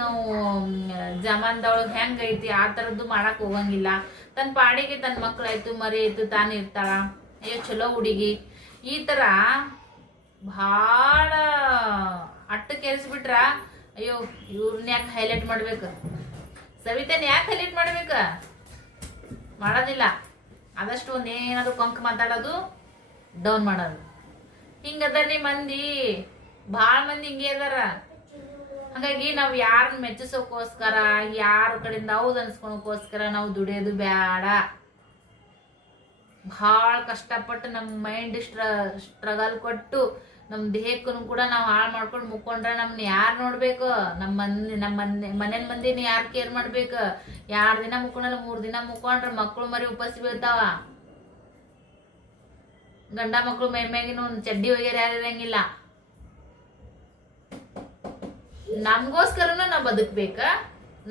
ಜಮಾನದೊಳಗೆ ಹೆಂಗೈತಿ ಆ ಥರದ್ದು ಮಾಡಕ್ ಹೋಗಂಗಿಲ್ಲ. ತನ್ನ ಪಾಡಿಗೆ ತನ್ನ ಮಕ್ಳಾಯ್ತು, ಮರಿ ಆಯ್ತು, ತಾನು ಇರ್ತಾಳ. ಅಯ್ಯೋ ಚಲೋ ಹುಡುಗಿ. ಈ ಥರ ಭಾಳ ಅಟ್ಟು ಕೆಲ್ಸ್ಬಿಟ್ರ ಅಯ್ಯೋ ಇವ್ರನ್ನ ಯಾಕೆ ಹೈಲೈಟ್ ಮಾಡ್ಬೇಕು, ಸವಿತಾನ ಯಾಕೆ ಹೈಲೈಟ್ ಮಾಡ್ಬೇಕ? ಮಾಡೋದಿಲ್ಲ. ಆದಷ್ಟು ಒಂದೇನಾದ್ರು ಕೊಂಕ್ ಮಾತಾಡೋದು, ಡೌನ್ ಮಾಡೋದು. ಹಿಂಗದರಿ ಮಂದಿ, ಭಾಳ ಮಂದಿ ಹಿಂಗೆ ಅದಾರ. ಹಾಗಾಗಿ ನಾವು ಯಾರನ್ನ ಮೆಚ್ಚಿಸೋಕ್ಕೋಸ್ಕರ, ಯಾರ ಕಡೆಯಿಂದ ಹೌದು ಅನ್ಸ್ಕೊಳಕೋಸ್ಕರ ನಾವು ದುಡಿಯೋದು ಬೇಡ. ಭಾಳ ಕಷ್ಟಪಟ್ಟು ನಮ್ಮ ಮೈಂಡ್ ಸ್ಟ್ರಗಲ್ ಕೊಟ್ಟು ನಮ್ಮ ದೇಹಕ್ಕೂ ಕೂಡ ನಾವು ಹಾಳು ಮಾಡ್ಕೊಂಡು ಮುಕ್ಕೊಂಡ್ರೆ ನಮ್ಮನ್ನ ಯಾರು ನೋಡ್ಬೇಕು? ನಮ್ಮ ಮನೆ ಮಂದಿನ ಯಾರು ಕೇರ್ ಮಾಡ್ಬೇಕು? 2 ದಿನ ಮುಕ್ಕೊಂಡಲ್ಲ 3 ದಿನ ಮುಕ್ಕೊಂಡ್ರೆ ಮಕ್ಕಳು ಮರಿ ಉಪಸಿ ಬೀಳ್ತಾವ. ಗಂಡ ಮಕ್ಕಳು ಮೇಲ್ಮೇಗಿನ ಒಂದು ಚಡ್ಡಿ ವಗೇರೆ ಯಾರಿರಂಗಿಲ್ಲ. ನಮಗೋಸ್ಕರನು ನಾವು ಬದುಕ್ಬೇಕ,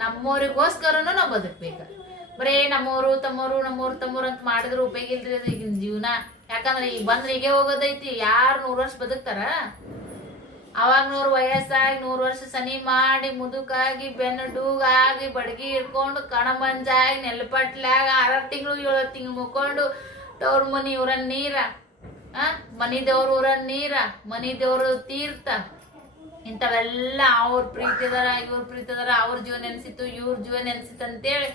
ನಮ್ಮವ್ರಿಗೋಸ್ಕರನು ನಾವು ಬದುಕ್ಬೇಕ. ಬರೇ ನಮ್ಮವರು ತಮ್ಮವರು ಅಂತ ಮಾಡಿದ್ರೆ ಉಪಯೋಗ ಇಲ್ರಿ ಅದು ಈಗಿನ ಜೀವನ. ಯಾಕಂದ್ರೆ ಈಗ ಬಂದ್ರೆ ಹೀಗೆ ಹೋಗೋದೈತಿ. ಯಾರು 100 ವರ್ಷ ಬದುಕ್ತಾರ? ಅವಾಗ 100 ವಯಸ್ಸಾಗಿ 100 ವರ್ಷ ಸನಿ ಮಾಡಿ ಮುದುಕಾಗಿ ಬೆನ್ನಡೂಗಾಗಿ ಬಡಗಿ ಹಿಡ್ಕೊಂಡು ಕಣಮಂಜಾಗಿ ನೆಲಪಟ್ಲಾಗ 6 ತಿಂಗಳು 7 ತಿಂಗಳು ಮುಕ್ಕೊಂಡು ತವ್ರ ಮನಿ ಊರನ್ ನೀರ, ಮನಿ ದೇವ್ರ ಊರನ್ ನೀರ, ಮನಿ ದೇವ್ರ ತೀರ್ಥ, ಇಂಥವೆಲ್ಲ ಅವ್ರ ಪ್ರೀತಿ ಅದಾರ, ಇವ್ರ ಪ್ರೀತಿ ಅದಾರ, ಅವ್ರ ಜೀವನ ನೆನ್ಸಿತ್ತು, ಇವ್ರ ಜೀವನ ನೆನ್ಸಿತ್ತು ಅಂತೇಳಿ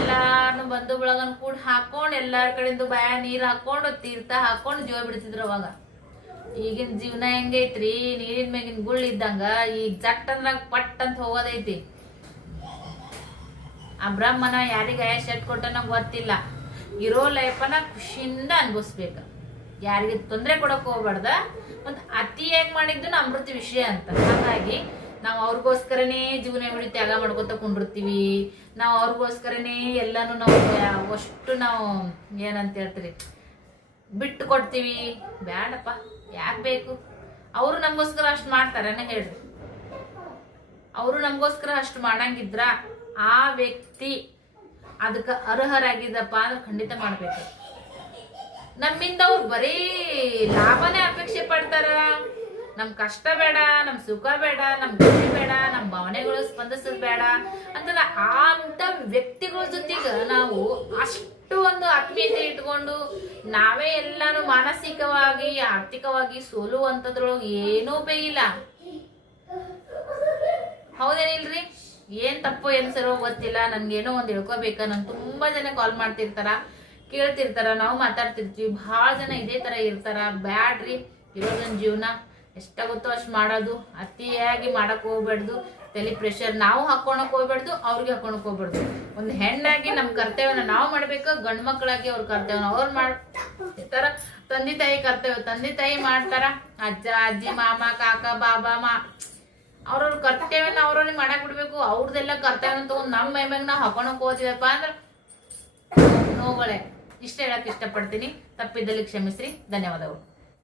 ಎಲ್ಲಾರನು ಬಂಧು ಬಳಗನ್ ಕೂಡ ಹಾಕೊಂಡು ಎಲ್ಲಾರ ಕಡೆಯಿಂದ ಬಾಯ ನೀರ್ ಹಾಕೊಂಡು ತೀರ್ಥ ಹಾಕೊಂಡು ಜೀವ ಬಿಡ್ತಿದ್ರು ಅವಾಗ. ಈಗಿನ ಜೀವನ ಹೆಂಗೈತ್ರಿ? ನೀರಿನ ಮ್ಯಾಗಿನ ಗುಳ್ಳ ಇದ್ದಂಗ. ಈಗ ಜಟ್ ಅಂದ್ರಾಗ ಪಟ್ ಅಂತ ಹೋಗೋದೈತಿ. ಆ ಬ್ರಹ್ಮನ ಯಾರಿಗೆ ಶೆಟ್ ಕೊಟ್ಟನ ಗೊತ್ತಿಲ್ಲ. ಇರೋ ಲೈಫನ್ನ ಖುಷಿಯಿಂದ ಅನ್ಭವಿಸ್ಬೇಕ. ಯಾರಿಗೆ ತೊಂದರೆ ಕೊಡಕ್ ಹೋಗ್ಬಾರ್ದ. ಒಂದು ಅತಿಯಾಗಿ ಮಾಡಿದ್ದು ಅಮೃತ ವಿಷಯ ಅಂತ. ಹಾಗಾಗಿ ನಾವು ಅವ್ರಿಗೋಸ್ಕರನೇ ಜೀವನ ಬಿಡಿ ತ್ಯಾಗ ಮಾಡ್ಕೊತ ಕುಂಡಿರ್ತೀವಿ. ನಾವು ಅವ್ರಿಗೋಸ್ಕರನೇ ಎಲ್ಲಾನು ನಾವು ಅಷ್ಟು ನಾವು ಏನಂತ ಹೇಳ್ತೀರಿ ಬಿಟ್ಟು ಕೊಡ್ತೀವಿ. ಬ್ಯಾಡಪ್ಪ, ಯಾಕೆ ಬೇಕು? ಅವರು ನಮಗೋಸ್ಕರ ಅಷ್ಟು ಮಾಡ್ತಾರೇನ ಹೇಳ್ರಿ? ಅವರು ನಮಗೋಸ್ಕರ ಅಷ್ಟು ಮಾಡಂಗಿದ್ರ ಆ ವ್ಯಕ್ತಿ ಅದಕ್ಕೆ ಅರ್ಹರಾಗಿದ್ದಪ್ಪ ಅಂದ್ರೆ ಖಂಡಿತ ಮಾಡ್ಬೇಕು. ನಮ್ಮಿಂದ ಅವ್ರು ಬರೀ ಲಾಭನೇ ಅಪೇಕ್ಷೆ ಪಡ್ತಾರ, ನಮ್ ಕಷ್ಟ ಬೇಡ, ನಮ್ ಸುಖ ಬೇಡ, ನಮ್ ಖುಷಿ ಬೇಡ, ನಮ್ ಭಾವನೆಗಳು ಸ್ಪಂದಿಸೋದು ಬೇಡ ಅಂತಂದ ಅಂತ ವ್ಯಕ್ತಿಗಳ ಜೊತೆಗೆ ನಾವು ಅಷ್ಟು ಒಂದು ಆತ್ಮೀಯತೆ ಇಟ್ಕೊಂಡು ನಾವೇ ಎಲ್ಲಾನು ಮಾನಸಿಕವಾಗಿ ಆರ್ಥಿಕವಾಗಿ ಸೋಲುವಂಥದ್ರೊಳಗೆ ಏನೂ ಬೇಯಿಲ್ಲ. ಹೌದೇನಿಲ್ರಿ? ಏನ್ ತಪ್ಪು ಏನ್ ಸರೋ ಗೊತ್ತಿಲ್ಲ, ನನ್ಗೇನೋ ಒಂದ್ ಹೇಳ್ಕೋಬೇಕ. ನನ್ ತುಂಬಾ ಜನ ಕಾಲ್ ಮಾಡ್ತಿರ್ತಾರ, ಕೇಳ್ತಿರ್ತಾರ, ನಾವು ಮಾತಾಡ್ತಿರ್ತೀವಿ. ಬಹಳ ಜನ ಇದೇ ತರ ಇರ್ತಾರ. ಬ್ಯಾಡ್ರಿ, ಇರೋದನ್ ಜೀವನ ಎಷ್ಟಾಗುತ್ತೋ ಅಷ್ಟು ಮಾಡೋದು, ಅತಿಯಾಗಿ ಮಾಡಕ್ ಹೋಗ್ಬೇಡ್ದು. ತಲೆ ಪ್ರೆಷರ್ ನಾವು ಹಾಕೊಳಕ್ ಹೋಗ್ಬೇಡ್ದು, ಅವ್ರಿಗೆ ಹಾಕೊಳಕ್ ಹೋಗ್ಬೇಡ್ದು. ಒಂದ್ ಹೆಣ್ಣಾಗಿ ನಮ್ ಕರ್ತವ್ಯನ ನಾವು ಮಾಡ್ಬೇಕು, ಗಂಡ್ ಮಕ್ಕಳಾಗಿ ಅವ್ರ ಕರ್ತವ್ಯನ ಅವ್ರು ಮಾಡ್ತಾರ. ತಂದೆ ತಾಯಿ ಕರ್ತವ್ಯ ತಂದೆ ತಾಯಿ ಮಾಡ್ತಾರ. ಅಜ್ಜ ಅಜ್ಜಿ ಮಾಮ ಕಾಕ ಬಾಬಾ ಅವ್ರವ್ರ ಕರ್ತವ್ಯನ ಅವ್ರವ್ರಿಗೆ ಮಾಡಕ್ ಬಿಡ್ಬೇಕು. ಅವ್ರದೆಲ್ಲ ಕರ್ತವ್ಯನ ತಗೊಂಡ್ ನಮ್ಮ ಮೈ ಮ್ಯಾಗ ನಾವು ಹಾಕೊಳಕ್ ಹೋದ್ವಪ್ಪ ಅಂದ್ರ ನೋಗಳೇ. ಇಷ್ಟ ಹೇಳಕ್ ಇಷ್ಟಪಡ್ತೀನಿ. ತಪ್ಪಿದ್ದಲ್ಲಿ ಕ್ಷಮಿಸ್ರಿ. ಧನ್ಯವಾದಗಳು.